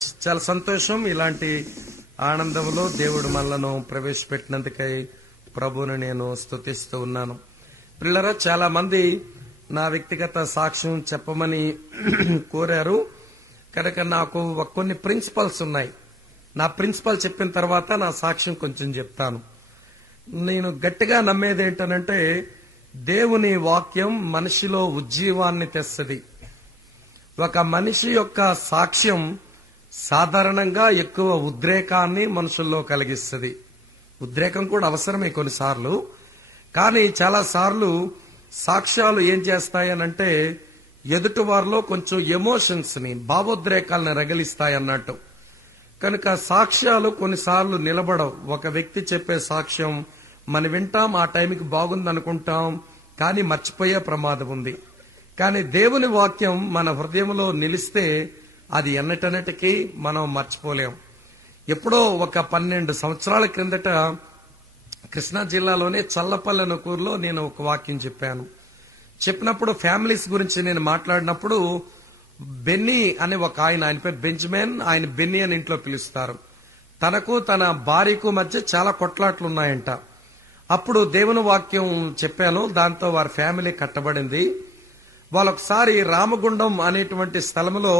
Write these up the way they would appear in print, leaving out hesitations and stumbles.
చాలా సంతోషం. ఇలాంటి ఆనందంలో దేవుడు మనలను ప్రవేశపెట్టినందుకై ప్రభువును నేను స్తుతిస్తూ ఉన్నాను. పిల్లరా, చాలా మంది నా వ్యక్తిగత సాక్ష్యం చెప్పమని కోరారు కనుక నాకు కొన్ని ప్రిన్సిపల్స్ ఉన్నాయి. నా ప్రిన్సిపల్ చెప్పిన తర్వాత నా సాక్ష్యం కొంచెం చెప్తాను. నేను గట్టిగా నమ్మేది ఏంటనంటే, దేవుని వాక్యం మనిషిలో ఉజ్జీవాన్ని తెస్తది. ఒక మనిషి యొక్క సాక్ష్యం సాధారణంగా ఎక్కువ ఉద్రేకాన్ని మనుషుల్లో కలిగిస్తుంది. ఉద్రేకం కూడా అవసరమే కొన్నిసార్లు, కానీ చాలా సార్లు సాక్ష్యాలు ఏం చేస్తాయనంటే ఎదుటి వారిలో కొంచెం ఎమోషన్స్ ని, భావోద్రేకాలను రగిలిస్తాయన్నట్టు. కనుక సాక్ష్యాలు కొన్నిసార్లు నిలబడవు. ఒక వ్యక్తి చెప్పే సాక్ష్యం మనం వింటాం, ఆ టైంకి బాగుందనుకుంటాం, కానీ మర్చిపోయే ప్రమాదం ఉంది. కానీ దేవుని వాక్యం మన హృదయంలో నిలిస్తే అది ఎన్నటన్నిటికీ మనం మర్చిపోలేం. ఎప్పుడో ఒక 12 సంవత్సరాల క్రిందట కృష్ణా జిల్లాలోనే చల్లపల్లి అనే ఊరిలో నేను ఒక వాక్యం చెప్పాను. చెప్పినప్పుడు ఫ్యామిలీస్ గురించి నేను మాట్లాడినప్పుడు బెన్నీ అనే ఒక ఆయన పేరు బెంజమిన్, ఆయన బెన్నీ అని ఇంట్లో పిలుస్తారు. తనకు తన భార్యకు మధ్య చాలా కొట్లాట్లు ఉన్నాయంట. అప్పుడు దేవుని వాక్యం చెప్పాను, దాంతో వారి ఫ్యామిలీ కట్టబడింది. వాళ్ళొకసారి రామగుండం అనేటువంటి స్థలంలో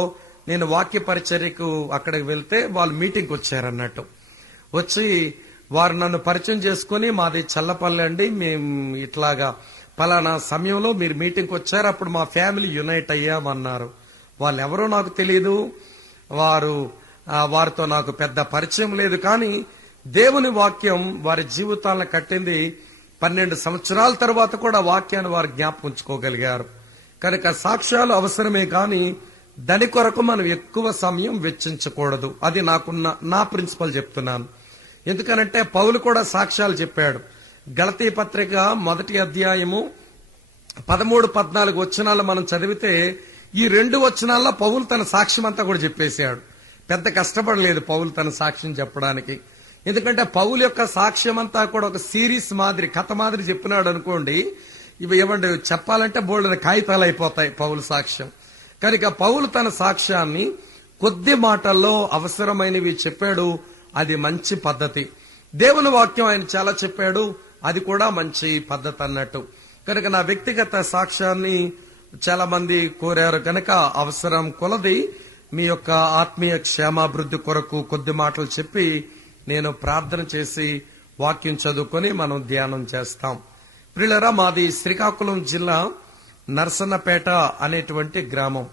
నేను వాక్య పరిచర్యకు అక్కడికి వెళ్తే వాళ్ళు మీటింగ్కి వచ్చారన్నట్టు. వచ్చి వారు నన్ను పరిచయం చేసుకుని, మాది చల్లపల్లి అండి, మేము ఇట్లాగా పలానా సమయంలో మీరు మీటింగ్కి వచ్చారు, అప్పుడు మా ఫ్యామిలీ యునైట్ అయ్యామన్నారు. వాళ్ళు ఎవరో నాకు తెలియదు, వారితో నాకు పెద్ద పరిచయం లేదు, కానీ దేవుని వాక్యం వారి జీవితాలను కట్టింది. 12 సంవత్సరాల తర్వాత కూడా వాక్యాన్ని వారు జ్ఞాపకం ఉంచుకోగలిగారు. కనుక సాక్ష్యాలు అవసరమే, కానీ దాని కొరకు మనం ఎక్కువ సమయం వెచ్చించకూడదు. అది నా ప్రిన్సిపల్ చెప్తున్నాను. ఎందుకనంటే పౌలు కూడా సాక్ష్యాలు చెప్పాడు. గలతీ పత్రిక 1వ అధ్యాయము 13-14 వచనాలు మనం చదివితే ఈ 2 వచనాల్లో పౌలు తన సాక్ష్యం అంతా కూడా చెప్పేశాడు. పెద్ద కష్టపడలేదు పౌలు తన సాక్ష్యం చెప్పడానికి. ఎందుకంటే పౌలు యొక్క సాక్ష్యం అంతా కూడా ఒక సిరీస్ మాదిరి, కథ మాదిరి చెప్పినాడు అనుకోండి, ఇవి ఏమంటే చెప్పాలంటే బోల్డెన కాగితాలు అయిపోతాయి పౌలు సాక్ష్యం. కనుక పౌలు తన సాక్ష్యాన్ని కొద్ది మాటల్లో అవసరమైనవి చెప్పాడు. అది మంచి పద్ధతి. దేవుని వాక్యం ఆయన చాలా చెప్పాడు, అది కూడా మంచి పద్ధతి అన్నట్టు. కనుక నా వ్యక్తిగత సాక్ష్యాన్ని చాలా మంది కోరారు కనుక అవసరం కొలది మీ యొక్క ఆత్మీయ క్షేమాభివృద్ధి కొరకు కొద్ది మాటలు చెప్పి నేను ప్రార్థన చేసి వాక్యం చదువుకొని మనం ధ్యానం చేస్తాం. ప్రియులారా, మాది శ్రీకాకుళం జిల్లా నర్సన్నపేట అనేటువంటి గ్రామం.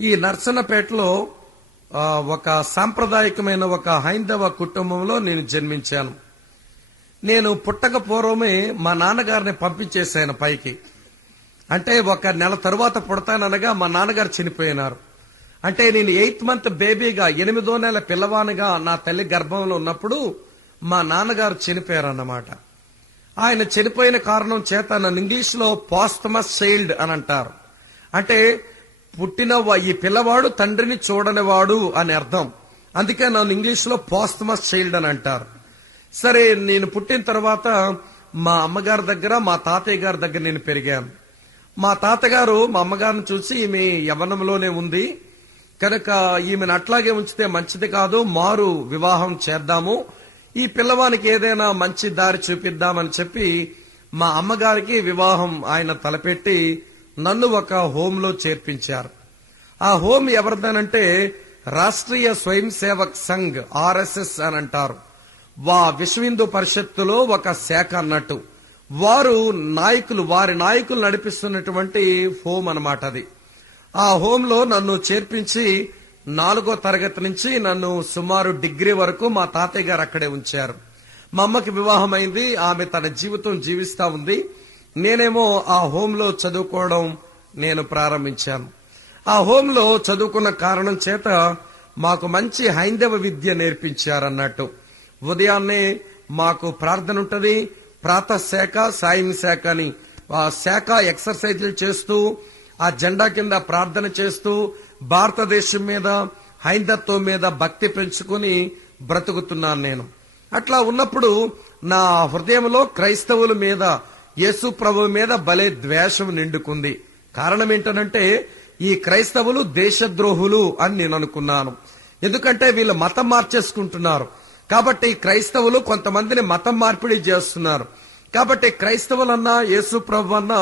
ఈ నర్సన్నపేటలో ఒక సాంప్రదాయకమైన ఒక హైందవ కుటుంబంలో నేను జన్మించాను. నేను పుట్టక పూర్వమే మా నాన్నగారిని పంపించేశాను పైకి. అంటే ఒక నెల తరువాత పుడతాననగా మా నాన్నగారు చనిపోయినారు. అంటే నేను 8th మంత్ బేబీగా, 8వ నెల పిల్లవానిగా నా తల్లి గర్భంలో ఉన్నప్పుడు మా నాన్నగారు చనిపోయారన్నమాట. ఆయన చనిపోయిన కారణం చేత నన్ను ఇంగ్లీష్ లో పోస్టమస్ చైల్డ్ అని అంటారు. అంటే పుట్టిన ఈ పిల్లవాడు తండ్రిని చూడనివాడు అని అర్థం. అందుకే నన్ను ఇంగ్లీష్ లో పోస్టమస్ చైల్డ్ అని అంటారు. సరే, నేను పుట్టిన తర్వాత మా అమ్మగారి దగ్గర, మా తాతయ్య గారి దగ్గర నేను పెరిగాను. మా తాతగారు మా అమ్మగారిని చూసి, ఈమె యవ్వనంలోనే ఉంది కనుక ఈమెను అట్లాగే ఉంచితే మంచిది కాదు, మారు వివాహం చేద్దాము, ఈ పిల్లవానికి ఏదైనా మంచి దారి చూపిద్దామని చెప్పి మా అమ్మగారికి వివాహం ఆయన తలపెట్టి నన్ను ఒక హోమ్ లో చేర్పించారు. ఆ హోమ్ ఎవరిదనంటే రాష్ట్రీయ స్వయం సేవక్ సంఘ్, RSS అని అంటారు. విశ్వ హిందూ పరిషత్తులో ఒక శాఖ అన్నట్టు. వారి నాయకులు నడిపిస్తున్నటువంటి హోమ్ అన్నమాట అది. ఆ హోమ్ లో నన్ను చేర్పించి 4వ తరగతి నుంచి నన్ను సుమారు డిగ్రీ వరకు మా తాతయ్య గారు అక్కడే ఉంచారు. మా అమ్మకి వివాహం అయింది, ఆమె తన జీవితం జీవిస్తా ఉంది. నేనేమో ఆ హోమ్ లో చదువుకోవడం నేను ప్రారంభించాను. ఆ హోమ్ లో చదువుకున్న కారణం చేత మాకు మంచి హైందవ విద్య నేర్పించారన్నట్టు. ఉదయాన్నే మాకు ప్రార్థన ఉంటది, ప్రాతః శాఖ, సాయం శాఖ అని. ఆ శాఖ ఎక్సర్సైజులు చేస్తూ, ఆ జెండా కింద ప్రార్థన చేస్తూ భారతదేశం మీద, హైందత్వం మీద భక్తి పెంచుకుని బ్రతుకుతున్నాను నేను. అట్లా ఉన్నప్పుడు నా హృదయంలో క్రైస్తవుల మీద, యేసు ప్రభు మీద భలే ద్వేషం నిండుకుంది. కారణం ఏంటనంటే ఈ క్రైస్తవులు దేశద్రోహులు అని నేను అనుకున్నాను. ఎందుకంటే వీళ్ళు మతం మార్చేసుకుంటున్నారు. కాబట్టి క్రైస్తవులు కొంతమందిని మతం మార్పిడి చేస్తున్నారు. కాబట్టి క్రైస్తవులన్నా యేసు ప్రభు అన్నా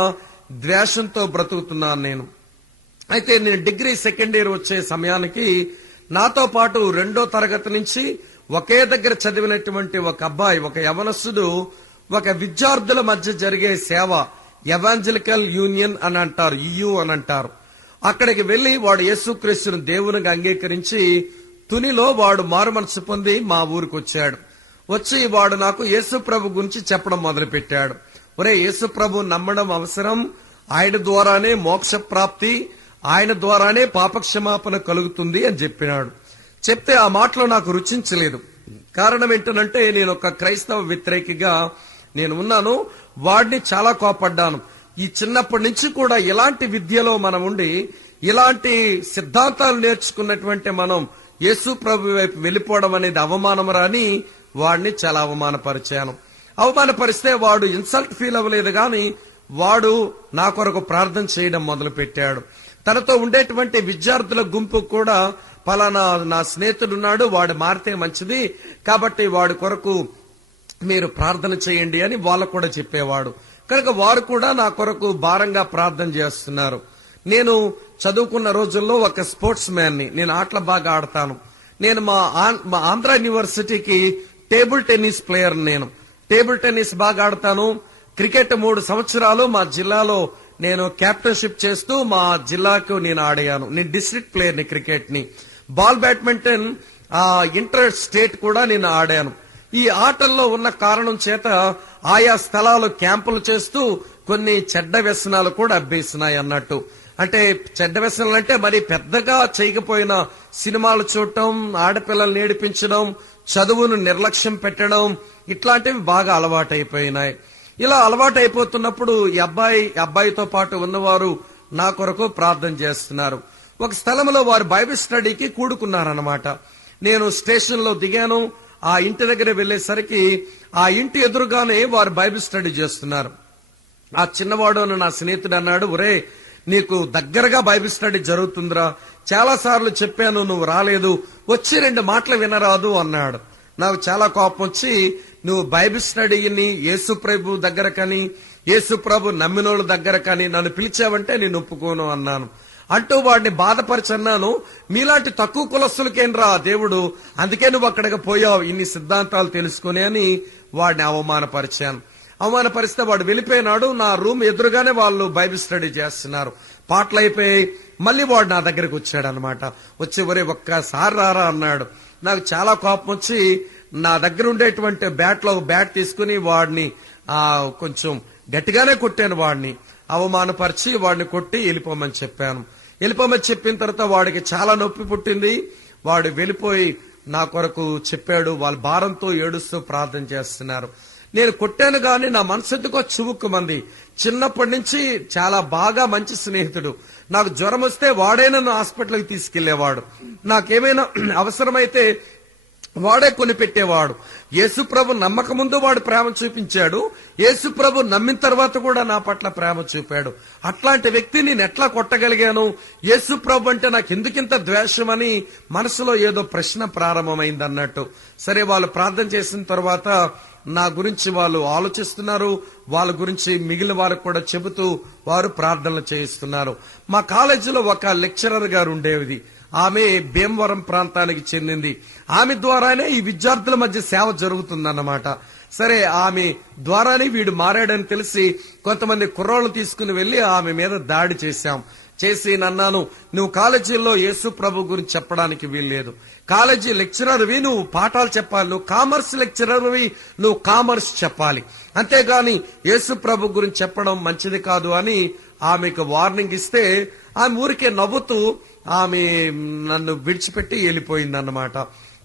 ద్వేషంతో బ్రతుకుతున్నాను నేను. అయితే నేను డిగ్రీ సెకండ్ ఇయర్ వచ్చే సమయానికి నాతో పాటు 2వ తరగతి నుంచి ఒకే దగ్గర చదివినటువంటి ఒక అబ్బాయి, ఒక యవనస్తుడు, ఒక విద్యార్థుల మధ్య జరిగే సేవ ఎవాంజలికల్ యూనియన్ అని అంటారు, EU అని అంటారు. అక్కడికి వెళ్లి వాడు యేసుక్రీస్తును దేవునిగా అంగీకరించి తునిలో వాడు మారు మనసు పొంది మా ఊరికి వచ్చాడు. వచ్చి వాడు నాకు యేసు ప్రభు గురించి చెప్పడం మొదలు పెట్టాడు. ఒరే, యేసు ప్రభు నమ్మడం అవసరం, ఆయన ద్వారానే మోక్ష ప్రాప్తి, ఆయన ద్వారానే పాపక్షమాపణ కలుగుతుంది అని చెప్పినాడు. చెప్తే ఆ మాటలో నాకు రుచించలేదు. కారణం ఏంటంటే నేను ఒక క్రైస్తవ వ్యతిరేకిగా నేను ఉన్నాను. వాడిని చాలా కోపడ్డాను. ఈ చిన్నప్పటి నుంచి కూడా ఇలాంటి విద్యలో మనం ఉండి ఇలాంటి సిద్ధాంతాలు నేర్చుకున్నటువంటి మనం యేసు ప్రభు వైపు వెళ్ళిపోవడం అనేది అవమానమరా అని వాడిని చాలా అవమానపరిచాను. అవమానపరిస్తే వాడు ఇన్సల్ట్ ఫీల్ అవ్వలేదు గాని వాడు నా కొరకు ప్రార్థన చేయడం మొదలు పెట్టాడు. తనతో ఉండేటువంటి విద్యార్థుల గుంపు కూడా పలానా నా స్నేహితుడున్నాడు, వాడు మారితే మంచిది, కాబట్టి వాడి కొరకు మీరు ప్రార్థన చేయండి అని వాళ్ళకు కూడా చెప్పేవాడు. కనుక వారు కూడా నా కొరకు భారంగా ప్రార్థన చేస్తున్నారు. నేను చదువుకున్న రోజుల్లో ఒక స్పోర్ట్స్ మ్యాన్ ని, నేను ఆటలు బాగా ఆడతాను. నేను మా ఆంధ్ర యూనివర్సిటీకి టేబుల్ టెన్నిస్ ప్లేయర్. నేను టేబుల్ టెన్నిస్ బాగా ఆడతాను. క్రికెట్ 3 సంవత్సరాలు మా జిల్లాలో నేను కెప్టెన్షిప్ చేస్తూ మా జిల్లాకు నేను ఆడాను. నేను డిస్ట్రిక్ట్ ప్లేయర్ ని క్రికెట్ ని. బాల్ బ్యాడ్మింటన్ ఇంటర్ స్టేట్ కూడా నేను ఆడాను. ఈ ఆటల్లో ఉన్న కారణం చేత ఆయా స్థలాలు క్యాంపులు చేస్తూ కొన్ని చెడ్డ వ్యసనాలు కూడా అబ్బేసినాయి అన్నట్టు. అంటే చెడ్డ వ్యసనాలు అంటే మరి పెద్దగా చేయకపోయినా సినిమాలు చూడటం, ఆడపిల్లలు నేర్పించడం, చదువును నిర్లక్ష్యం పెట్టడం, ఇట్లాంటివి బాగా అలవాటైపోయినాయి. ఇలా అలవాటైపోతున్నప్పుడు ఈ అబ్బాయితో పాటు ఉన్నవారు నా కొరకు ప్రార్థన చేస్తున్నారు. ఒక స్థలంలో వారు బైబిల్ స్టడీకి కూడుకున్నారన్నమాట. నేను స్టేషన్ లో దిగాను. ఆ ఇంటి దగ్గర వెళ్లేసరికి ఆ ఇంటి ఎదురుగానే వారు బైబిల్ స్టడీ చేస్తున్నారు. ఆ చిన్నవాడు నా స్నేహితుడు అన్నాడు, ఒరే, నీకు దగ్గరగా బైబిల్ స్టడీ జరుగుతుందిరా, చాలా సార్లు చెప్పాను, నువ్వు రాలేదు, వచ్చి 2 మాటలు వినరాదు అన్నాడు. నాకు చాలా కోపం వచ్చి, నువ్వు బైబిల్ స్టడీని యేసు ప్రభు దగ్గర కానీ యేసు ప్రభు నమ్మినోళ్ళ దగ్గర కానీ నన్ను పిలిచావంటే నేను ఒప్పుకోను అన్నాను. అంటూ వాడిని బాధపరిచన్నాను. మీలాంటి తక్కువ కులస్తులకేంరా దేవుడు, అందుకే నువ్వు అక్కడికి పోయావు ఇన్ని సిద్ధాంతాలు తెలుసుకుని అని వాడిని అవమానపరిచాను. అవమానపరిస్తే వాడు వెళ్ళిపోయినాడు. నా రూమ్ ఎదురుగానే వాళ్ళు బైబిల్ స్టడీ చేస్తున్నారు. పాటలు అయిపోయి మళ్ళీ వాడు నా దగ్గరికి వచ్చాడు అనమాట. వచ్చి ఒరే ఒక్కసారి రారా అన్నాడు. నాకు చాలా కోపం వచ్చి నా దగ్గర ఉండేటువంటి బ్యాట్ తీసుకుని వాడిని కొంచెం గట్టిగానే కొట్టాను. వాడిని అవమానపరిచి వాడిని కొట్టి వెళ్ళిపోమని చెప్పాను. వెళ్ళిపోమని చెప్పిన తర్వాత వాడికి చాలా నొప్పి పుట్టింది. వాడు వెళ్ళిపోయి నా కొరకు చెప్పాడు. వాళ్ళ భారంతో ఏడుస్తూ ప్రార్థన చేస్తున్నారు. నేను కొట్టాను గాని నా మనసు ఎందుకో చువుక్కుమంది. చిన్నప్పటి నుంచి చాలా బాగా మంచి స్నేహితుడు. నాకు జ్వరం వస్తే వాడే నన్ను హాస్పిటల్కి తీసుకెళ్లేవాడు. నాకేమైనా అవసరమైతే వాడే కొనిపెట్టేవాడు. యేసుప్రభు నమ్మక ముందు వాడు ప్రేమ చూపించాడు. యేసుప్రభు నమ్మిన తర్వాత కూడా నా పట్ల ప్రేమ చూపాడు. అట్లాంటి వ్యక్తిని నేను ఎట్లా కొట్టగలిగాను? యేసుప్రభు అంటే నాకు ఎందుకింత ద్వేషం అని మనసులో ఏదో ప్రశ్న ప్రారంభమైంది అన్నట్టు. సరే, వాళ్ళు ప్రార్థన చేసిన తర్వాత నా గురించి వాళ్ళు ఆలోచిస్తున్నారు. వాళ్ళ గురించి మిగిలిన వారికి కూడా చెబుతూ వారు ప్రార్థనలు చేయిస్తున్నారు. మా కాలేజీలో ఒక లెక్చరర్ గారు ఉండేది. ఆమె భీమవరం ప్రాంతానికి చెందింది. ఆమె ద్వారానే ఈ విద్యార్థుల మధ్య సేవ జరుగుతుందన్నమాట. సరే, ఆమె ద్వారానే వీడు మారాడని తెలిసి కొంతమంది కుర్రోళ్ళు తీసుకుని వెళ్లి ఆమె మీద దాడి చేసి నన్నాను, నువ్వు కాలేజీలో యేసు ప్రభు గురించి చెప్పడానికి వీల్లేదు. కాలేజీ లెక్చరర్వి, నువ్వు పాఠాలు చెప్పాలి. నువ్వు కామర్స్ లెక్చరర్వి, నువ్వు కామర్స్ చెప్పాలి. అంతేగాని యేసు ప్రభు గురించి చెప్పడం మంచిది కాదు అని ఆమెకు వార్నింగ్ ఇస్తే ఆమె ఊరికే నవ్వుతూ ఆమె నన్ను విడిచిపెట్టి వెళ్ళిపోయిందన్నమాట.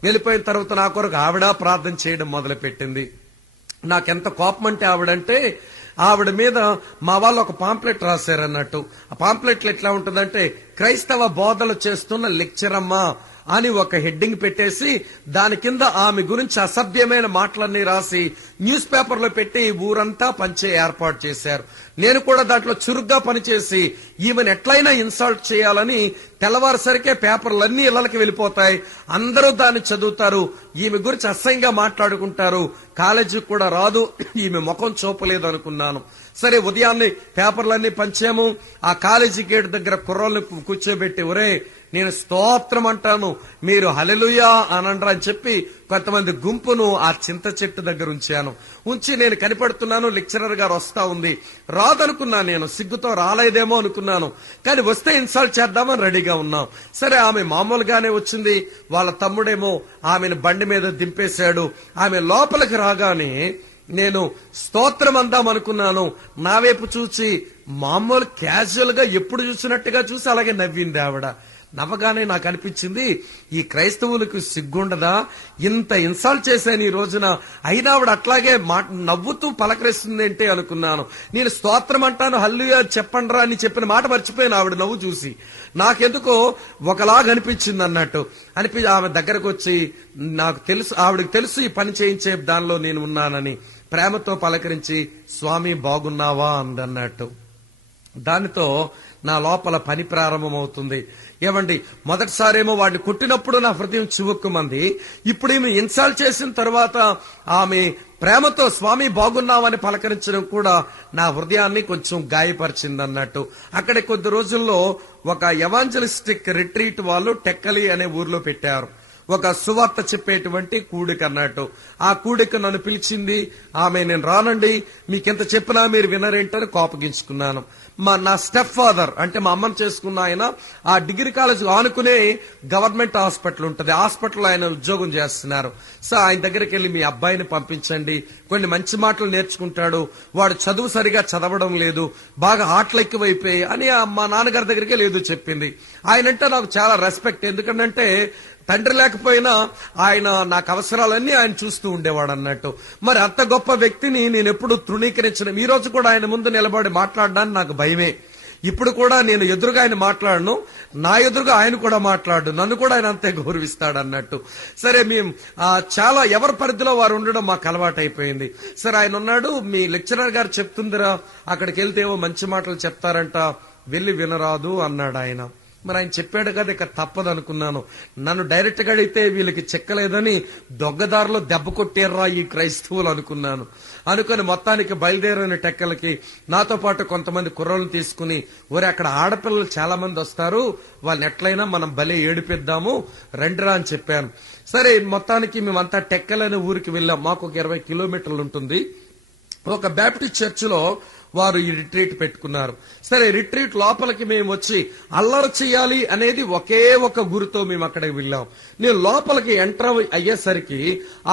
వెళ్ళిపోయిన తర్వాత నా కొరకు ఆవిడ ప్రార్థన చేయడం మొదలు పెట్టింది. నాకెంత కోపం అంటే ఆవిడ మీద మా వాళ్ళు ఒక పాంప్లెట్ రాశారన్నట్టు. ఆ పాంప్లెట్లు ఎట్లా ఉంటుందంటే, క్రైస్తవ బోధలు చేస్తున్న లెక్చర్ అమ్మా అని ఒక హెడ్డింగ్ పెట్టేసి దాని కింద ఆమె గురించి అసభ్యమైన మాటలన్నీ రాసి న్యూస్ పేపర్లో పెట్టి ఊరంతా పంచే ఏర్పాటు చేశారు. నేను కూడా దాంట్లో చురుగ్గా పనిచేసి ఈమెను ఎట్లయినా ఇన్సల్ట్ చేయాలని తెల్లవారుసరికే పేపర్లన్నీ ఇళ్లకి వెళ్ళిపోతాయి. అందరూ దాన్ని చదువుతారు, ఈమె గురించి అసహ్యంగా మాట్లాడుకుంటారు. కాలేజీకి కూడా రాదు, ఈమె ముఖం చూపలేదు అనుకున్నాను. సరే, ఉదయాన్నే పేపర్లన్నీ పంచాము. ఆ కాలేజీ గేట్ దగ్గర కుర్రోళ్ళని కూర్చోబెట్టి, ఒరే నేను స్తోత్రం అంటాను, మీరు హల్లెలూయా అనండ్రా అని చెప్పి కొంతమంది గుంపును ఆ చింత చెట్టు దగ్గర ఉంచి నేను కనిపెడుతున్నాను. లెక్చరర్ గారు వస్తా ఉంది. రాదనుకున్నాను, నేను సిగ్గుతో రాలేదేమో అనుకున్నాను. కానీ వస్తే ఇన్సల్ట్ చేద్దామని రెడీగా ఉన్నాం. సరే, ఆమె మామూలుగానే వచ్చింది. వాళ్ళ తమ్ముడేమో ఆమెను బండి మీద దింపేశాడు. ఆమె లోపలికి రాగానే నేను స్తోత్రం అందాం అనుకున్నాను. నా వైపు చూసి మామూలు క్యాజువల్ గా ఎప్పుడు చూసినట్టుగా చూసి అలాగే నవ్వింది ఆవిడ. నవ్వగానే నాకు అనిపించింది, ఈ క్రైస్తవులకు సిగ్గుండదా? ఇంత ఇన్సల్ట్ చేశాను ఈ రోజున, అయినా ఆవిడ అట్లాగే నవ్వుతూ పలకరిస్తుంది అంటే అనుకున్నాను. నేను స్తోత్రం అంటాను, హల్లెలూయా చెప్పండ్రా అని చెప్పిన మాట మర్చిపోయాను ఆవిడ నవ్వు చూసి. నాకెందుకో ఒకలాగా అనిపించింది అన్నట్టు ఆమె దగ్గరకు వచ్చి, నాకు తెలుసు, ఆవిడకి తెలుసు ఈ పని చేయించే దానిలో నేను ఉన్నానని, ప్రేమతో పలకరించి స్వామి బాగున్నావా అందన్నట్టు. దానితో నా లోపల పని ప్రారంభమవుతుంది. ఏమండి, మొదటిసారేమో వాడిని కొట్టినప్పుడు నా హృదయం చివుక్కుమంది. ఇప్పుడు ఈమె ఇన్సల్ట్ చేసిన తర్వాత ఆమె ప్రేమతో స్వామి బాగున్నావని పలకరించడం కూడా నా హృదయాన్ని కొంచెం గాయపరిచింది అన్నట్టు. అక్కడే కొద్ది రోజుల్లో ఒక ఎవాంజలిస్టిక్ రిట్రీట్ వాళ్ళు టెక్కలి అనే ఊర్లో పెట్టారు. ఒక సువార్త చెప్పేటువంటి కూడిక అన్నట్టు. ఆ కూడిక నన్ను పిలిచింది ఆమె. నేను రానండి, మీకెంత చెప్పినా మీరు వినరేంటని కోపగించుకున్నాను. నా స్టెప్ ఫాదర్ అంటే మా అమ్మని చేసుకున్న ఆయన ఆ డిగ్రీ కాలేజ్ ఆనుకునే గవర్నమెంట్ హాస్పిటల్ ఉంటుంది, హాస్పిటల్ ఆయన ఉద్యోగం చేస్తున్నారు. సో ఆయన దగ్గరికి వెళ్ళి మీ అబ్బాయిని పంపించండి, కొన్ని మంచి మాటలు నేర్చుకుంటాడు, వాడు చదువు సరిగా చదవడం లేదు, బాగా ఆటలు ఎక్కువైపోయి అని మా నాన్నగారి దగ్గరికి లేదు చెప్పింది. ఆయనంటే నాకు చాలా రెస్పెక్ట్. ఎందుకంటే తండ్రి లేకపోయినా ఆయన నాకు అవసరాలన్నీ ఆయన చూస్తూ ఉండేవాడు అన్నట్టు. మరి అంత గొప్ప వ్యక్తిని నేను ఎప్పుడు తృణీకరించను. ఈ రోజు కూడా ఆయన ముందు నిలబడి మాట్లాడడానికి నాకు భయమే. ఇప్పుడు కూడా నేను ఎదురుగా ఆయన మాట్లాడను, నా ఎదురుగా ఆయన కూడా మాట్లాడు, నన్ను కూడా ఆయన అంతే గౌరవిస్తాడు అన్నట్టు. సరే, మేము చాలా ఎవరి పరిధిలో వారు ఉండడం మాకు అలవాటు అయిపోయింది. సరే, ఆయన ఉన్నాడు, మీ లెక్చరర్ గారు చెప్తుందిరా, అక్కడికి వెళ్తేవో మంచి మాటలు చెప్తారంట, వెళ్ళి వినరాదు అన్నాడు ఆయన. మరి ఆయన చెప్పాడు కదా, ఇక తప్పదు అనుకున్నాను. నన్ను డైరెక్ట్ గా అడిగితే వీళ్ళకి చెక్కలేదని దొంగదారిలో దెబ్బ కొట్టేర్రా ఈ క్రైస్తవులు అనుకున్నాను. అనుకుని మొత్తానికి బయలుదేరిన టెక్కలకి నాతో పాటు కొంతమంది కుర్రోళ్ళని తీసుకుని, ఒరే అక్కడ ఆడపిల్లలు చాలా మంది వస్తారు, వాళ్ళని ఎట్లయినా మనం భలే ఏడిపిద్దాము రండిరా అని చెప్పాను. సరే, మొత్తానికి మేమంతా టెక్కలనే ఊరికి వెళ్ళాం. మాకు ఒక 20 కిలోమీటర్లు ఉంటుంది. ఒక బ్యాప్టిస్ట్ చర్చిలో వారు ఈ రిట్రీట్ పెట్టుకున్నారు. సరే, రిట్రీట్ లోపలికి మేము వచ్చి అల్లరి చేయాలి అనేది ఒకే ఒక గురితో మేము అక్కడికి వెళ్ళాం. నేను లోపలికి ఎంటర్ అయ్యేసరికి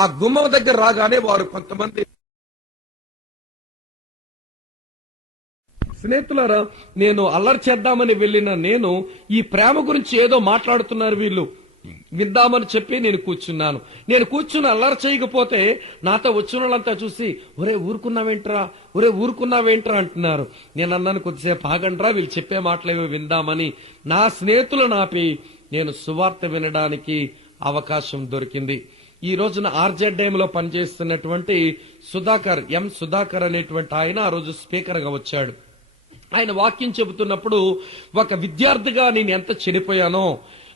ఆ గుమ్మం దగ్గర రాగానే వారు కొంతమంది స్నేహితులారా, నేను అల్లరి చేద్దామని వెళ్ళిన నేను ఈ ప్రేమ గురించి ఏదో మాట్లాడుతున్నారు వీళ్ళు, విందామని చెప్పి నేను కూర్చున్నాను. నేను కూర్చుని అల్లరి చేయకపోతే నాతో వచ్చిన వాళ్ళంతా చూసి ఒరే ఊరుకున్నావేంట్రా అంటున్నారు. నేను అన్నాను, కొద్దిసేపు ఆగండ్రా, వీళ్ళు చెప్పే మాటలేవో విందామని. నా స్నేహితులు నాపి నేను సువార్త వినడానికి అవకాశం దొరికింది. ఈ రోజున RZM లో పనిచేస్తున్నటువంటి సుధాకర్ అనేటువంటి ఆయన ఆ రోజు స్పీకర్ గా వచ్చాడు. ఆయన వాక్యం చెబుతున్నప్పుడు ఒక విద్యార్థిగా నేను ఎంత చెడిపోయానో,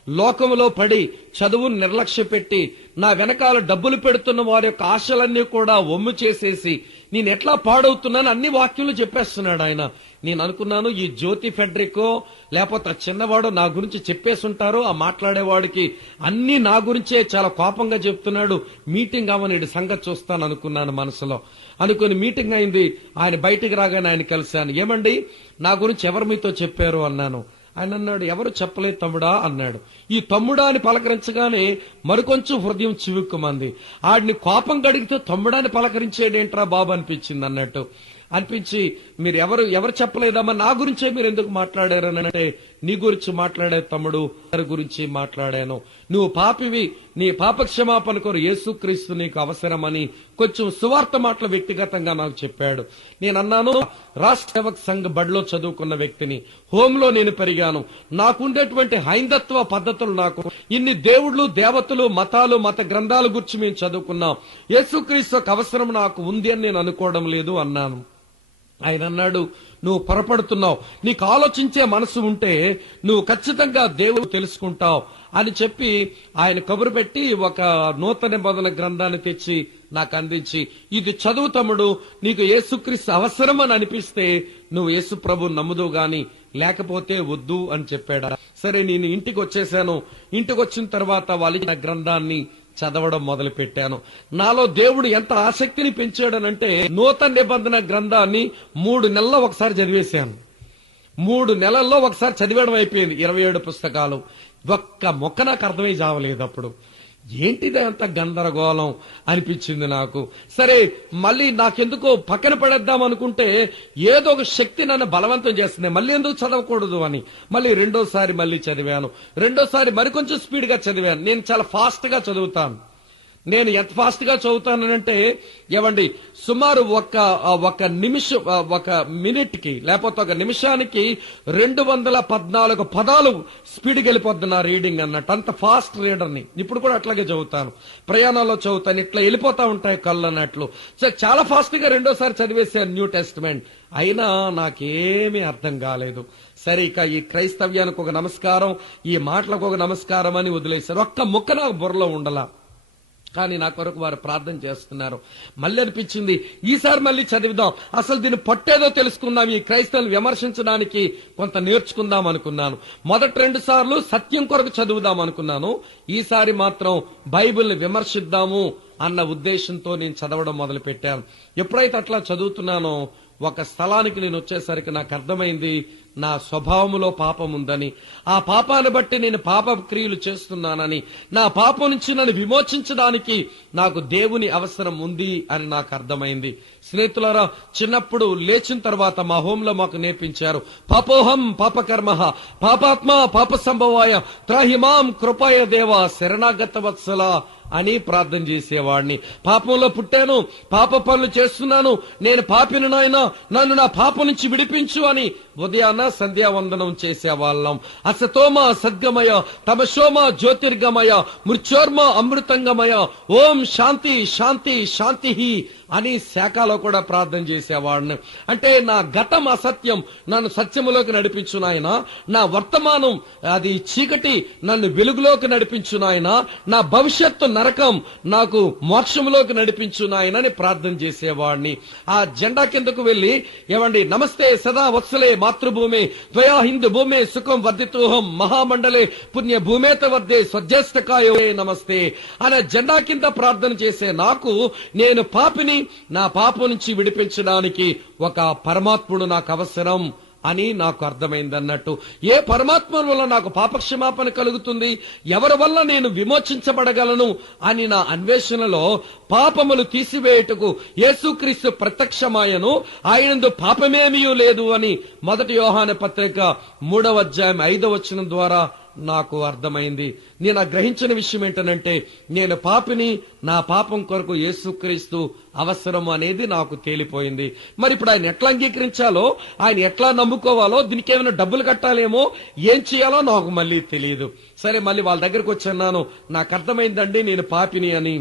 లోకంలో పడి చదువును నిర్లక్ష్య పెట్టి నా వెనకాల డబ్బులు పెడుతున్న వారి యొక్క ఆశలన్నీ కూడా ఒమ్ము చేసేసి నేను ఎట్లా పాడవుతున్నాను అన్ని వాక్యాలు చెప్పేస్తున్నాడు ఆయన. నేను అనుకున్నాను, ఈ జ్యోతి ఫెడ్రికో లేకపోతే చిన్నవాడు నా గురించి చెప్పేస్తుంటారు, ఆ మాట్లాడేవాడికి అన్ని నా గురించే చాలా కోపంగా చెప్తున్నాడు, మీటింగ్ అవనేడు సంగతి చూస్తాను అనుకున్నాను మనసులో. అనుకుని మీటింగ్ అయింది. ఆయన బయటికి రాగానే ఆయన కలిశాను. ఏమండి, నా గురించి ఎవరు మీతో చెప్పారు అన్నాను. ఆయన అన్నాడు, ఎవరు చెప్పలేదు తమ్ముడా అన్నాడు. ఈ తమ్ముడా అని పలకరించగానే మరికొంచెం హృదయం చివుక్కుమంది. ఆడిని కోపం గడిగితే తమ్ముడాని పలకరించేడేంట్రా బాబు అనిపించింది అన్నట్టు. అనిపించి, మీరు ఎవరు చెప్పలేదమ్మా, నా గురించే మీరు ఎందుకు మాట్లాడారు అంటే, నీ గురించి మాట్లాడే తమ్ముడు గురించి మాట్లాడాను. నువ్వు పాపివి, నీ పాప క్షమాపణ కొరకు యేసుక్రీస్తు నీకు అవసరమని కొంచెం సువార్త మాటలు వ్యక్తిగతంగా నాకు చెప్పాడు. నేను అన్నాను, రాష్ట్ర సేవక్ సంఘ్ బడిలో చదువుకున్న వ్యక్తిని, హోంలో నేను పెరిగాను. నాకుండేటువంటి హైందత్వ పద్ధతులు, నాకు ఇన్ని దేవుళ్ళు దేవతలు మతాలు మత గ్రంథాల గురించి మేము చదువుకున్నాం, యేసుక్రీస్తు అవసరం నాకు ఉంది అని నేను అనుకోవడం లేదు అన్నాను. ఆయన అన్నాడు, నువ్వు పొరపడుతున్నావు, నీకు ఆలోచించే మనసు ఉంటే నువ్వు ఖచ్చితంగా దేవుడు తెలుసుకుంటావు అని చెప్పి ఆయన కబురు పెట్టి ఒక నూతన నిబంధన గ్రంథాన్ని తెచ్చి నాకు అందించి, ఇది చదువు తమ్ముడు, నీకు యేసుక్రీస్తు అవసరం అని అనిపిస్తే నువ్వు యేసు ప్రభు నమ్ముదు గాని లేకపోతే వద్దు అని చెప్పాడు. సరే, నేను ఇంటికి వచ్చేసాను. ఇంటికి వచ్చిన తర్వాత వాళ్ళ గ్రంథాన్ని చదవడం మొదలు పెట్టాను. నాలో దేవుడు ఎంత ఆసక్తిని పెంచాడనంటే, నూతన నిబంధన గ్రంథాన్ని 3 నెలల్లో ఒకసారి చదివేశాను. 3 నెలల్లో ఒకసారి చదివేయడం అయిపోయింది. 27 పుస్తకాలు. ఒక్క మొక్క నాకు అర్థమై జావలేదు. అప్పుడు ఏంటిది అంత గందరగోళం అనిపించింది నాకు. సరే, మళ్ళీ నాకెందుకో పక్కన పడేద్దాం అనుకుంటే ఏదో ఒక శక్తి నన్ను బలవంతం చేస్తుంది, మళ్ళీ ఎందుకు చదవకూడదు అని మళ్ళీ రెండోసారి మళ్ళీ చదివాను. రెండోసారి మరికొంచెం స్పీడ్ గా చదివాను. నేను చాలా ఫాస్ట్ గా చదువుతాను. నేను ఎంత ఫాస్ట్ గా చదువుతానంటే, ఏమండి, సుమారు ఒక నిమిషం, ఒక మినిట్ కి లేకపోతే ఒక నిమిషానికి 214 పదాలు స్పీడ్కి వెళ్ళిపోద్ది నా రీడింగ్ అన్నట్టు. అంత ఫాస్ట్ రీడర్ని. ఇప్పుడు కూడా అట్లాగే చదువుతాను, ప్రయాణాల్లో చదువుతాను, ఇట్లా వెళ్ళిపోతా ఉంటాయి కళ్ళు అన్నట్లు. సో చాలా ఫాస్ట్ గా రెండోసారి చదివేశాను న్యూ టెస్టిమెంట్. అయినా నాకేమీ అర్థం కాలేదు. సరే, ఇక ఈ క్రైస్తవ్యానికి ఒక నమస్కారం, ఈ మాటలకు ఒక నమస్కారం అని వదిలేశారు. ఒక్క ముక్క నాకు బుర్రలో ఉండలా. కానీ నా కొరకు వారు ప్రార్థన చేస్తున్నారు. మళ్ళీ అనిపించింది, ఈసారి మళ్ళీ చదివిద్దాం, అసలు దీన్ని పట్టేదో తెలుసుకుందాం, ఈ క్రైస్తవులను విమర్శించడానికి కొంత నేర్చుకుందాం అనుకున్నాను. మొదటి 2 సార్లు సత్యం కొరకు చదువుదాం అనుకున్నాను. ఈసారి మాత్రం బైబిల్ని విమర్శిద్దాము అన్న ఉద్దేశంతో నేను చదవడం మొదలు పెట్టాను. ఎప్పుడైతే అట్లా చదువుతున్నానో ఒక స్థలానికి నేను వచ్చేసరికి నాకు అర్థమైంది, నా స్వభావములో పాపం ఉందని, ఆ పాపాన్ని బట్టి నేను పాప క్రియలు చేస్తున్నానని, నా పాపం నుంచి నన్ను విమోచించడానికి నాకు దేవుని అవసరం ఉంది అని నాకు అర్థమైంది. స్నేహితులారా, చిన్నప్పుడు లేచిన తర్వాత మా హోంలో మాకు నేర్పించారు, పాపోహం పాపకర్మ పాపాత్మ పాప సంభవాయ త్రాహిమాం కృపాయ దేవ శరణాగత వత్సల అని ప్రార్థన చేసేవాడిని. పాపంలో పుట్టాను, పాప పనులు చేస్తున్నాను, నేను పాపిని నాయనా, నన్ను నా పాపం నుంచి విడిపించు అని ఉదయాన్న సంధ్యావందనం చేసేవాళ్ళం. అసతోమ సద్గమయ తమశోమ జ్యోతిర్గమయ మృత్యోర్మ అమృతంగమయ ఓం శాంతి శాంతి శాంతి అని శాఖలో కూడా ప్రార్థన చేసేవాడిని. అంటే నా గతం అసత్యం, నన్ను సత్యములోకి నడిపించు నాయన, నా వర్తమానం అది చీకటి, నన్ను వెలుగులోకి నడిపించు నాయన, నా భవిష్యత్తు నరకం, నాకు మోక్షంలోకి నడిపించు నాయనని ప్రార్థన చేసేవాడిని. ఆ జెండా కిందకు వెళ్లి, ఏమండి, నమస్తే సదా వత్సలే మాతృభూమి త్వయా హిందూ భూమే సుఖం వర్ధితోహం మహామండలే పుణ్య భూమేత వర్ధే స్వజ్యేష్ఠకాయో నమస్తే అనే జెండా కింద ప్రార్థన చేసే నాకు, నేను పాపిని, నా పాపం నుంచి విడిపించడానికి ఒక పరమాత్ముడు నాకు అవసరం అని నాకు అర్థమైందన్నట్టు. ఏ పరమాత్మ వల్ల నాకు పాపక్షమాపణ కలుగుతుంది, ఎవరి వల్ల నేను విమోచించబడగలను అని నా అన్వేషణలో పాపములు తీసివేయుటకు యేసుక్రీస్తు ప్రత్యక్షమాయను, ఆయనందు పాపమేమీ లేదు అని 1 యోహాను పత్రిక 3వ అధ్యాయం 5వ వచనం ద్వారా నాకు అర్థమైంది. నేను గ్రహించిన విషయం ఏంటనంటే, నేను పాపిని, నా పాపం కొరకు యేసుక్రీస్తు అవసరం అనేది నాకు తేలిపోయింది. మరి ఇప్పుడు ఆయన ఎట్లా అంగీకరించాలో, ఆయన ఎట్లా నమ్ముకోవాలో, దీనికి ఏమైనా డబ్బులు కట్టాలేమో, ఏం చేయాలో నాకు మళ్ళీ తెలియదు. సరే, మళ్ళీ వాళ్ళ దగ్గరకు వచ్చన్నాను. నాకు అర్థమైందండి, నేను పాపిని అని,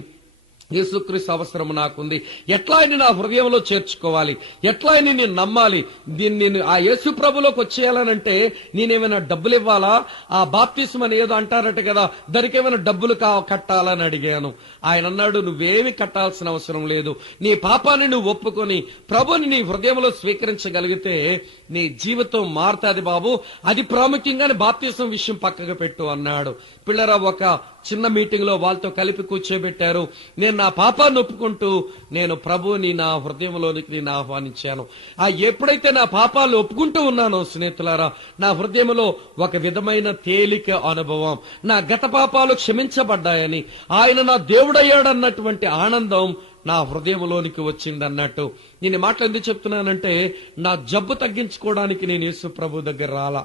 యేసుక్రీస్తు అవసరం నాకుంది. ఎట్లా ఆయన నా హృదయంలో చేర్చుకోవాలి, ఎట్లా ఆయన నేను నమ్మాలి, దీన్ని నేను ఆ యేసు ప్రభులోకి వచ్చేయాలనంటే నేనేమైనా డబ్బులు ఇవ్వాలా, ఆ బాప్తిస్మ అని ఏదో అంటారట కదా, దానికి ఏమైనా డబ్బులు కట్టాలని అడిగాను. ఆయన అన్నాడు, నువ్వేమి కట్టాల్సిన అవసరం లేదు, నీ పాపాన్ని నువ్వు ఒప్పుకొని ప్రభుని నీ హృదయంలో స్వీకరించగలిగితే నీ జీవితం మారుతుంది బాబు, అది ప్రాముఖ్యంగానే బాప్తిస్మ విషయం పక్కకు పెట్టు అన్నాడు. పిల్లరా, ఒక చిన్న మీటింగ్ లో వాళ్ళతో కలిపి కూర్చోబెట్టారు. నేను నా పాపాన్ని ఒప్పుకుంటూ నేను ప్రభువుని నా హృదయంలోనికి నేను ఆహ్వానించాను. ఎప్పుడైతే నా పాపాలు ఒప్పుకుంటూ ఉన్నానో స్నేహితులారా, నా హృదయంలో ఒక విధమైన తేలిక అనుభవం, నా గత పాపాలు క్షమించబడ్డాయని, ఆయన నా దేవుడయ్యాడన్నటువంటి ఆనందం నా హృదయంలోనికి వచ్చిందన్నట్టు. నేను మాటలు ఎందుకు చెప్తున్నానంటే, నా జబ్బు తగ్గించుకోవడానికి నేను యేసు ప్రభు దగ్గర రాలా,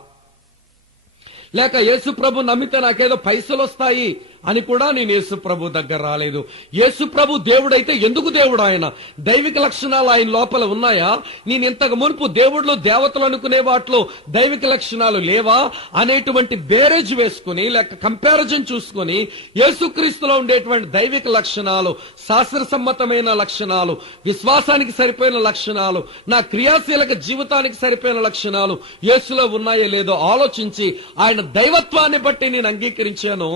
లేక యేసు ప్రభు నమ్మితే నాకేదో పైసలు వస్తాయి అని కూడా నేను యేసు ప్రభు దగ్గర రాలేదు. యేసు ప్రభు దేవుడైతే ఎందుకు దేవుడు ఆయన? దైవిక లక్షణాలు ఆయన లోపల ఉన్నాయా? నేను ఇంతకు మునుపు దేవుళ్ళు దేవతలు అనుకునే వాటిలో దైవిక లక్షణాలు లేవా అనేటువంటి బేరేజ్ వేసుకుని లేక కంపారిజన్ చూసుకుని యేసుక్రీస్తులో ఉండేటువంటి దైవిక లక్షణాలు, శాస్త్ర సమ్మతమైన లక్షణాలు, విశ్వాసానికి సరిపోయిన లక్షణాలు, నా క్రియాశీలక జీవితానికి సరిపోయిన లక్షణాలు యేసులో ఉన్నాయో లేదో ఆలోచించి ఆయన దైవత్వాన్ని బట్టి నేను అంగీకరించాను.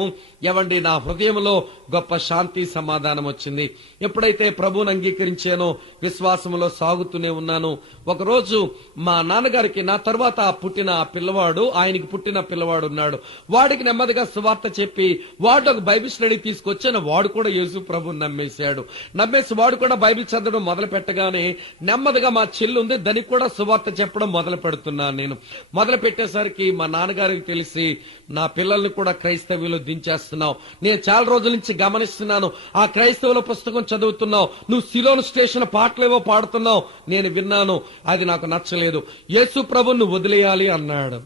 ఎవండి, నా హృదయంలో గొప్ప శాంతి సమాధానం వచ్చింది. ఎప్పుడైతే ప్రభువుని అంగీకరించానో విశ్వాసంలో సాగుతూనే ఉన్నాను. ఒకరోజు మా నాన్నగారికి నా తర్వాత పుట్టిన ఆ పిల్లవాడు, ఆయనకి పుట్టిన పిల్లవాడు ఉన్నాడు. వాడికి నెమ్మదిగా సువార్త చెప్పి వాడు ఒక బైబిల్ స్టడీ తీసుకొచ్చాను. వాడు కూడా యేసు ప్రభుని నమ్మేశాడు. నమ్మేసి వాడు కూడా బైబిల్ చదవడం మొదలు పెట్టగానే నెమ్మదిగా మా చెల్లి ఉంది, దానికి కూడా సువార్త చెప్పడం మొదలు పెడుతున్నాను. నేను మొదలు పెట్టేసరికి మా నాన్నగారికి తెలిసి నా పిల్లల్ని కూడా క్రైస్తవ్యులు దించేస్తున్నావు, నేను చాలా రోజుల నుంచి గమనిస్తున్నాను, ఆ క్రైస్తవుల పుస్తకం చదువుతున్నావు, నువ్వు సిలోను స్టేషన్ పాటలేవో పాడుతున్నావు, నేను విన్నాను, అది నాకు నచ్చలేదు, యేసు ప్రభుని వదిలేయాలి అన్నాడు.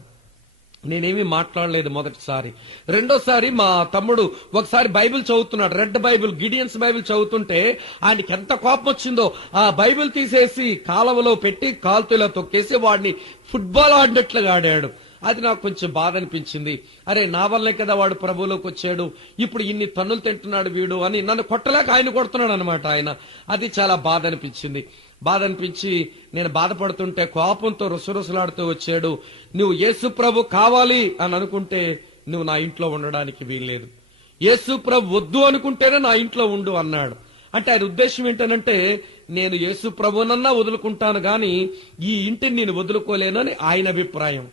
నేనేమీ మాట్లాడలేదు మొదటిసారి. రెండోసారి మా తమ్ముడు ఒకసారి బైబిల్ చదువుతున్నాడు, రెడ్ బైబిల్, గిడియన్స్ బైబిల్ చదువుతుంటే ఆయనకి ఎంత కోపం వచ్చిందో ఆ బైబిల్ తీసేసి కాలవలో పెట్టి కాల్తీలో తొక్కేసి వాడిని ఫుట్బాల్ ఆడినట్లుగా ఆడాడు. అది నాకు కొంచెం బాధ అనిపించింది. అరే, నా వల్లే కదా వాడు ప్రభువులోకి వచ్చాడు, ఇప్పుడు ఇన్ని తన్నులు తింటున్నాడు వీడు అని నన్ను కొట్టలేక ఆయన కొడుతున్నాడు అనమాట ఆయన. అది చాలా బాధ అనిపించింది. బాధ అనిపించి నేను బాధపడుతుంటే కోపంతో రుసరుసలాడుతూ వచ్చాడు. నువ్వు యేసు ప్రభు కావాలి అని అనుకుంటే నువ్వు నా ఇంట్లో ఉండడానికి వీల్లేదు, యేసు ప్రభు వద్దు అనుకుంటేనే నా ఇంట్లో ఉండు అన్నాడు. అంటే ఆయన ఉద్దేశం ఏంటనంటే నేను యేసు ప్రభునన్నా వదులుకుంటాను గాని ఈ ఇంటిని నేను వదులుకోలేను అని ఆయన అభిప్రాయం.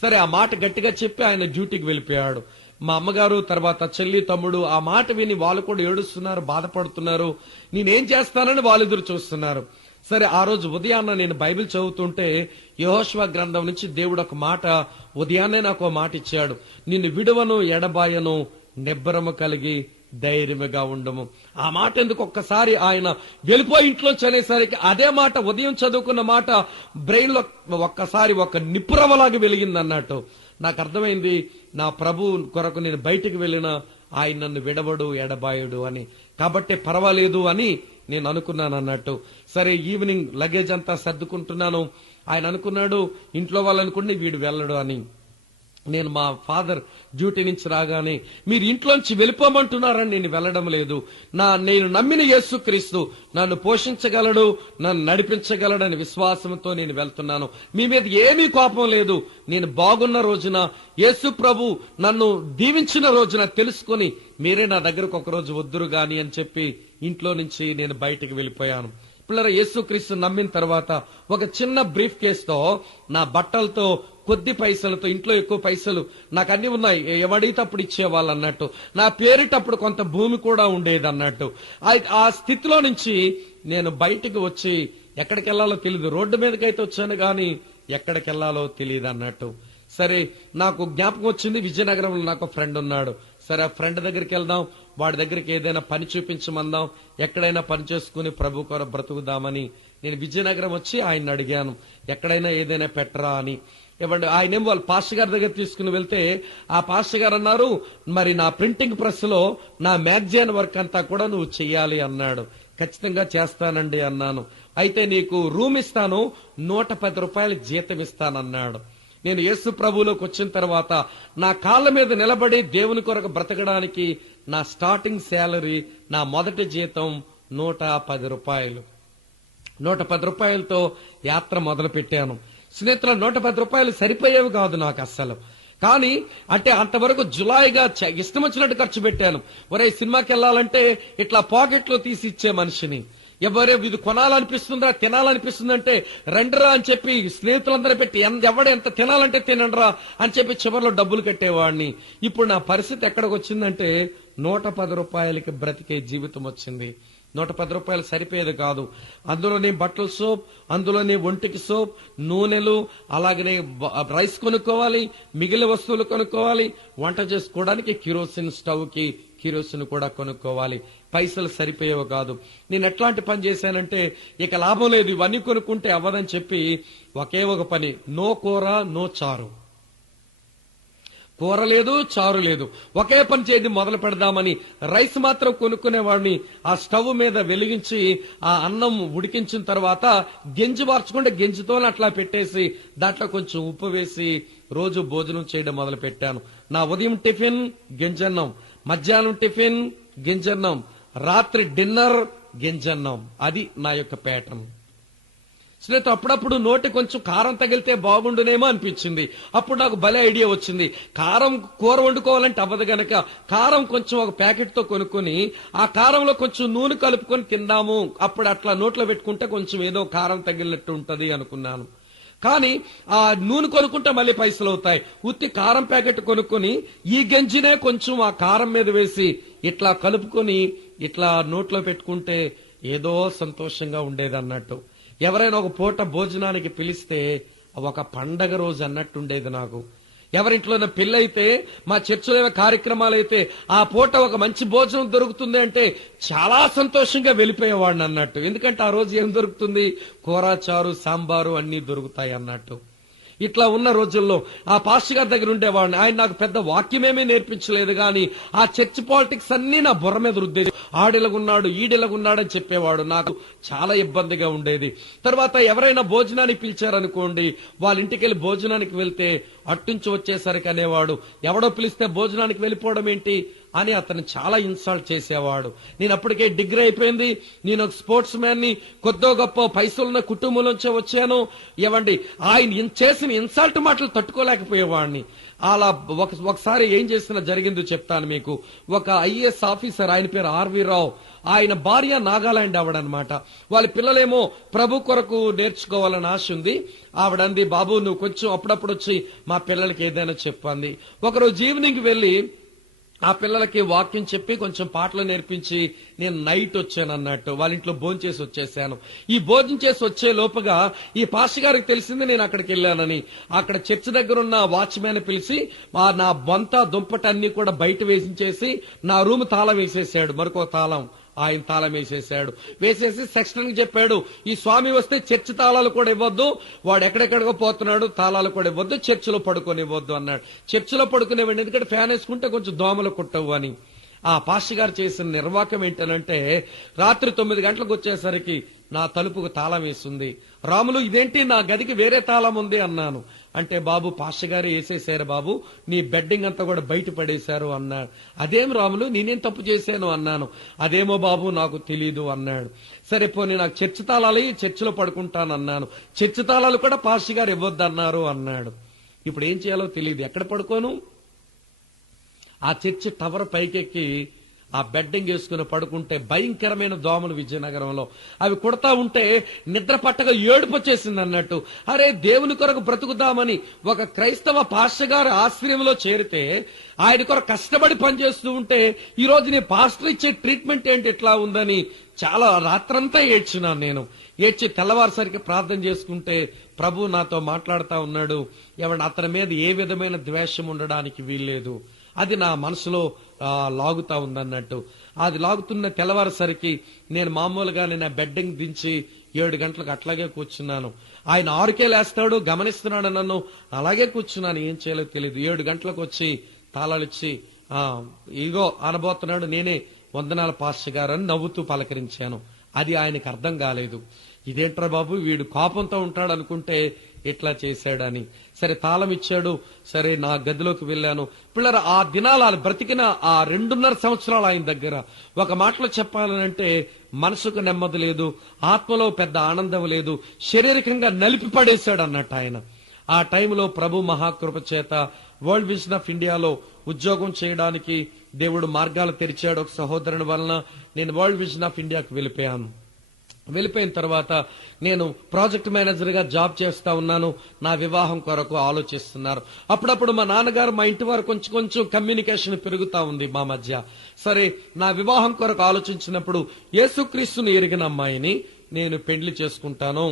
సరే, ఆ మాట గట్టిగా చెప్పి ఆయన డ్యూటీకి వెళ్ళిపోయాడు. మా అమ్మగారు, తర్వాత చెల్లి, తమ్ముడు ఆ మాట విని వాళ్ళు కూడా ఏడుస్తున్నారు, బాధపడుతున్నారు. నేనేం చేస్తానని వాళ్ళు ఎదురు చూస్తున్నారు. సరే, ఆ రోజు ఉదయాన్న నేను బైబిల్ చదువుతుంటే యెహోషువ గ్రంథం నుంచి దేవుడు ఒక మాట ఉదయాన్నే నాకు ఒక మాట ఇచ్చాడు. నిన్ను విడువను, ఎడబాయను, నిబ్బరము కలిగి ధైర్యముగా ఉండము. ఆ మాట ఎందుకు ఒక్కసారి ఆయన వెళ్ళిపోయి ఇంట్లోంచి అనేసరికి అదే మాట ఉదయం చదువుకున్న మాట బ్రెయిన్ లో ఒక్కసారి ఒక నిప్పురవలాగా వెలిగింది అన్నట్టు నాకు అర్థమైంది. నా ప్రభు కొరకు నేను బయటికి వెళ్ళినా ఆయన నన్ను విడవడు, ఎడబాయుడు అని, కాబట్టి పర్వాలేదు అని నేను అనుకున్నాను అన్నట్టు. సరే, ఈవినింగ్ లగేజ్ అంతా సర్దుకుంటున్నాను. ఆయన అనుకున్నాడు ఇంట్లో వాళ్ళు అనుకుంటే వీడు వెళ్ళడు అని. నేను మా ఫాదర్ డ్యూటీ నుంచి రాగానే మీరు ఇంట్లోంచి వెళ్ళిపోమంటున్నారని నేను వెళ్ళడం లేదు, నేను నమ్మిన యేసుక్రీస్తు నన్ను పోషించగలడు, నన్ను నడిపించగలడని విశ్వాసంతో నేను వెళ్తున్నాను. మీ మీద ఏమీ కోపం లేదు. నేను బాగున్న రోజున యేసు ప్రభు నన్ను దీవించిన రోజున తెలుసుకుని మీరే నా దగ్గరకు ఒక రోజు వద్దురు గాని అని చెప్పి ఇంట్లో నుంచి నేను బయటకు వెళ్ళిపోయాను. పిల్లల, యేసుక్రీస్తు నమ్మిన తర్వాత ఒక చిన్న బ్రీఫ్ కేసుతో నా బట్టలతో, కొద్ది పైసలతో, ఇంట్లో ఎక్కువ పైసలు నాకు అన్ని ఉన్నాయి, ఎవడితప్పుడు ఇచ్చేవాళ్ళు అన్నట్టు, నా పేరిటప్పుడు కొంత భూమి కూడా ఉండేది అన్నట్టు. ఆ స్థితిలో నుంచి నేను బయటికి వచ్చి ఎక్కడికి వెళ్లాలో తెలియదు. రోడ్డు మీదకైతే వచ్చాను గాని ఎక్కడికి వెళ్లాలో తెలియదు అన్నట్టు. సరే, నాకు జ్ఞాపకం వచ్చింది, విజయనగరంలో నాకు ఫ్రెండ్ ఉన్నాడు. సరే, ఆ ఫ్రెండ్ దగ్గరికి వెళ్దాం, వాడి దగ్గరికి ఏదైనా పని చూపించమందాం, ఎక్కడైనా పని చేసుకుని ప్రభు కొర బ్రతుకుదామని నేను విజయనగరం వచ్చి ఆయన అడిగాను, ఎక్కడైనా ఏదైనా పెట్టరా అని. ఇవ్వండి, ఆయనేమో వాళ్ళ పాస్టర్ గారి దగ్గర తీసుకుని వెళ్తే ఆ పాస్టర్ గారు అన్నారు, మరి నా ప్రింటింగ్ ప్రెస్ లో నా మ్యాగజైన్ వర్క్ అంతా కూడా నువ్వు చెయ్యాలి అన్నాడు. ఖచ్చితంగా చేస్తానండి అన్నాను. అయితే నీకు రూమ్ ఇస్తాను, 110 రూపాయలు జీతం ఇస్తానన్నాడు. నేను యేసు ప్రభువులోకి వచ్చిన తర్వాత నా కాళ్ళ మీద నిలబడి దేవుని కొరకు బ్రతకడానికి నా స్టార్టింగ్ శాలరీ, నా మొదటి జీతం 110 రూపాయలు. 110 రూపాయలతో యాత్ర మొదలు పెట్టాను. స్నేహితుల, 110 రూపాయలు సరిపోయేవి కాదు నాకు అస్సలు. కానీ అంటే అంతవరకు జులాయిగా ఇష్టం వచ్చినట్టు ఖర్చు పెట్టాను. ఒరే, సినిమాకి వెళ్ళాలంటే ఇట్లా పాకెట్లో తీసి ఇచ్చే మనిషిని. ఎవరే ఇది కొనాలనిపిస్తుందా, తినాలనిపిస్తుందంటే రండిరా అని చెప్పి స్నేహితులందరూ పెట్టి ఎవడ ఎంత తినాలంటే తినండిరా అని చెప్పి చివరిలో డబ్బులు కట్టేవాడిని. ఇప్పుడు నా పరిస్థితి ఎక్కడికి వచ్చిందంటే 110 రూపాయలకి బ్రతికే జీవితం వచ్చింది. 110 రూపాయలు సరిపోయేది కాదు. అందులోనే బట్టల సోప్, అందులోనే ఒంటికి సోప్, నూనెలు, అలాగనే రైస్ కొనుక్కోవాలి, మిగిలిన వస్తువులు కొనుక్కోవాలి, వంట చేసుకోవడానికి కిరోసిన్ స్టవ్ కి కిరోసిన్ కూడా కొనుక్కోవాలి. పైసలు సరిపోయేవి కాదు. నేను ఎట్లాంటి పని చేశానంటే ఇక లాభం లేదు, ఇవన్నీ కొనుక్కుంటే అవ్వదని చెప్పి ఒకే ఒక పని, నో కూర నో చారు. కూర లేదు, చారు లేదు. ఒకే పని చేయడం మొదలు పెడదామని రైస్ మాత్రం కొనుక్కునేవాడిని. ఆ స్టవ్ మీద వెలిగించి ఆ అన్నం ఉడికించిన తర్వాత గెంజి మార్చుకుంటే గెంజితోనే అట్లా పెట్టేసి దాంట్లో కొంచెం ఉప్పు వేసి రోజు భోజనం చేయడం మొదలు పెట్టాను. నా ఉదయం టిఫిన్ గెంజన్నం, మధ్యాహ్నం టిఫిన్ గింజన్నం, రాత్రి డిన్నర్ గింజన్నం. అది నా యొక్క ప్యాటర్న్. స్నేహితు, అప్పుడప్పుడు నోటి కొంచెం కారం తగిలితే బాగుండునేమో అనిపించింది. అప్పుడు నాకు భలే ఐడియా వచ్చింది. కారం కూర వండుకోవాలంటే అవ్వదు గనక కారం కొంచెం ఒక ప్యాకెట్ తో కొనుక్కొని ఆ కారంలో కొంచెం నూనె కలుపుకొని తిందాము. అప్పుడు అట్లా నోట్లో పెట్టుకుంటే కొంచెం ఏదో కారం తగిలినట్టు ఉంటది అనుకున్నాను. కానీ ఆ నూనె కొనుక్కుంటే మళ్ళీ పైసలు అవుతాయి. ఉత్తి కారం ప్యాకెట్ కొనుక్కొని ఈ గంజినే కొంచెం ఆ కారం మీద వేసి ఇట్లా కలుపుకొని ఇట్లా నోట్లో పెట్టుకుంటే ఏదో సంతోషంగా ఉండేది అన్నట్టు. ఎవరైనా ఒక పూట భోజనానికి పిలిస్తే ఒక పండగ రోజు అన్నట్టుండేది నాకు. ఎవరింట్లోనే పెళ్ళైతే, మా చర్చలో కార్యక్రమాలైతే ఆ పూట ఒక మంచి భోజనం దొరుకుతుంది అంటే చాలా సంతోషంగా వెళ్ళిపోయేవాడిని అన్నట్టు. ఎందుకంటే ఆ రోజు ఏం దొరుకుతుంది? కూర, చారు, సాంబారు అన్ని దొరుకుతాయి అన్నట్టు. ఇట్లా ఉన్న రోజుల్లో ఆ పాస్టర్ గారి దగ్గర ఉండేవాడిని. ఆయన నాకు పెద్ద వాక్యమేమీ నేర్పించలేదు, కానీ ఆ చర్చ్ పాలిటిక్స్ అన్ని నా బుర్ర మీద రుద్దేది. ఆడిలగున్నాడు, ఈడిలగున్నాడు అని చెప్పేవాడు. నాకు చాలా ఇబ్బందిగా ఉండేది. తర్వాత ఎవరైనా భోజనానికి పిలిచారనుకోండి, వాళ్ళ ఇంటికి వెళ్ళి భోజనానికి వెళ్తే అట్టుంచి వచ్చేసరికి అనేవాడు, ఎవడో పిలిస్తే భోజనానికి వెళ్ళిపోవడం ఏంటి అని అతను చాలా ఇన్సల్ట్ చేసేవాడు. నేను అప్పటికే డిగ్రీ అయిపోయింది, నేను ఒక స్పోర్ట్స్ మ్యాన్ ని, కొద్దో గొప్ప పైసలున్న కుటుంబం నుంచే వచ్చాను. ఏవండి, ఆయన చేసిన ఇన్సల్ట్ మాటలు తట్టుకోలేకపోయేవాడిని. అలా ఒకసారి ఏం చేసినా జరిగిందో చెప్తాను మీకు. ఒక ఐఏఎస్ ఆఫీసర్, ఆయన పేరు ఆర్వి రావు, ఆయన భార్య నాగాలాండ్ ఆవిడనమాట. వాళ్ళ పిల్లలేమో ప్రభు కొరకు నేర్చుకోవాలని ఆశ ఉంది. ఆవిడంది, బాబు నువ్వు కొంచెం అప్పుడప్పుడు వచ్చి మా పిల్లలకి ఏదైనా చెప్పండి. ఒకరోజు ఈవినింగ్ వెళ్లి ఆ పిల్లలకి వాక్యం చెప్పి కొంచెం పాటలు నేర్పించి నేను నైట్ వచ్చాను అన్నట్టు. వాళ్ళ ఇంట్లో భోజనం చేసి వచ్చేసాను. ఈ భోజనం చేసి వచ్చే లోపుగా ఈ పాస్టర్ గారికి తెలిసింది నేను అక్కడికి వెళ్ళానని. అక్కడ చర్చ్ దగ్గర ఉన్న వాచ్మెన్ పిలిచి నా బొంత దుంపటన్ని కూడా బయట వేసించేసి నా రూమ్ తాళం వేసేసాడు. మరొక తాళం ఆయన తాళం వేసేసి సెక్షన్ కి చెప్పాడు, ఈ స్వామి వస్తే చర్చి తాళాలు కూడా ఇవ్వద్దు, వాడు ఎక్కడెక్కడికో పోతున్నాడు, తాళాలు కూడా ఇవ్వద్దు, చర్చిలో పడుకోనివ్వద్దు అన్నాడు. చర్చిలో పడుకునేవాడిని, ఎందుకంటే ఫ్యాన్ వేసుకుంటే కొంచెం దోమలు కుట్టవు అని. ఆ పాస్టర్ గారు చేసిన నిర్వాకం ఏంటనంటే, రాత్రి 9 గంటలకు వచ్చేసరికి నా తలుపుకు తాళం వేస్తుంది. రాములు, ఇదేంటి నా గదికి వేరే తాళం ఉంది అన్నాను. అంటే, బాబు పాస్టర్ గారు వేసేసారు బాబు, నీ బెడ్డింగ్ అంతా కూడా బయట పడేశారు అన్నాడు. అదేం రాములు, నేనేం తప్పు చేశాను అన్నాను. అదేమో బాబు నాకు తెలీదు అన్నాడు. సరే పోనీ నాకు చర్చి తాళాలు చర్చిలో పడుకుంటాను అన్నాను. చర్చి తాళాలు కూడా పాస్టర్ గారు ఇవ్వద్దన్నారు అన్నాడు. ఇప్పుడు ఏం చేయాలో తెలియదు, ఎక్కడ పడుకోను? ఆ చర్చి టవర్ పైకెక్కి ఆ బెడ్డింగ్ వేసుకుని పడుకుంటే భయంకరమైన దోమలు విజయనగరంలో అవి కుడతా ఉంటే నిద్ర పట్టగా ఏడుపు వచ్చేసింది అన్నట్టు. అరే, దేవుని కొరకు బ్రతుకుదామని ఒక క్రైస్తవ పాస్టర్ గారి ఆశ్రయంలో చేరితే ఆయన కొరకు కష్టపడి పనిచేస్తూ ఉంటే ఈ రోజు నీ పాస్టర్ ఇచ్చే ట్రీట్మెంట్ ఏంటి ఇట్లా ఉందని చాలా రాత్రంతా ఏడ్చినాను నేను. ఏడ్చి తెల్లవారుసరికి ప్రార్థన చేసుకుంటే ప్రభు నాతో మాట్లాడుతా ఉన్నాడు, ఏమన్నా అతని మీద ఏ విధమైన ద్వేషం ఉండడానికి వీల్లేదు, అది నా మనసులో లాగుతా ఉందన్నట్టు. అది లాగుతున్న తెల్లవారుసరికి నేను మామూలుగా నేను బెడ్డింగ్ దించి 7 గంటలకు అట్లాగే కూర్చున్నాను. ఆయన 6కే లేస్తాడు, గమనిస్తున్నాడు నన్ను, అలాగే కూర్చున్నాను. ఏం చేయాలో తెలియదు. 7 గంటలకు వచ్చి తాళాలు ఇచ్చి ఇగో అనబోతున్నాడు. నేనే వందనాల పాస్టర్ గారు అని నవ్వుతూ పలకరించాను. అది ఆయనకు అర్థం కాలేదు. ఇదేంట్రా బాబు, వీడు కోపంతో ఉంటాడు అనుకుంటే ఇట్లా చేశాడని. సరే తాళం ఇచ్చాడు. సరే నా గదిలోకి వెళ్ళాను. పిల్లలు ఆ దినాలు బ్రతికిన ఆ 2.5 సంవత్సరాలు ఆయన దగ్గర ఒక మాటలో చెప్పాలనంటే మనసుకు నెమ్మది లేదు, ఆత్మలో పెద్ద ఆనందం లేదు, శారీరకంగా నలిపి పడేశాడు అన్నట్టు ఆయన. ఆ టైంలో ప్రభు మహాకృప చేత వరల్డ్ విజన్ ఆఫ్ ఇండియాలో ఉద్యోగం చేయడానికి దేవుడు మార్గాలు తెరిచాడు. ఒక సహోదరుని వలన నేను వరల్డ్ విజన్ ఆఫ్ ఇండియాకు వెళ్ళిపోయాను. వెళ్ళిపోయిన తర్వాత నేను ప్రాజెక్ట్ మేనేజర్ గా జాబ్ చేస్తా ఉన్నాను. నా వివాహం కొరకు ఆలోచిస్తున్నారు. అప్పుడప్పుడు మా నాన్నగారు, మా ఇంటి వారు కొంచెం కమ్యూనికేషన్ పెరుగుతా ఉంది మా మధ్య. సరే నా వివాహం కొరకు ఆలోచించినప్పుడు యేసుక్రీస్తుని ఎరిగిన అమ్మాయిని నేను పెండ్లి చేసుకుంటాను,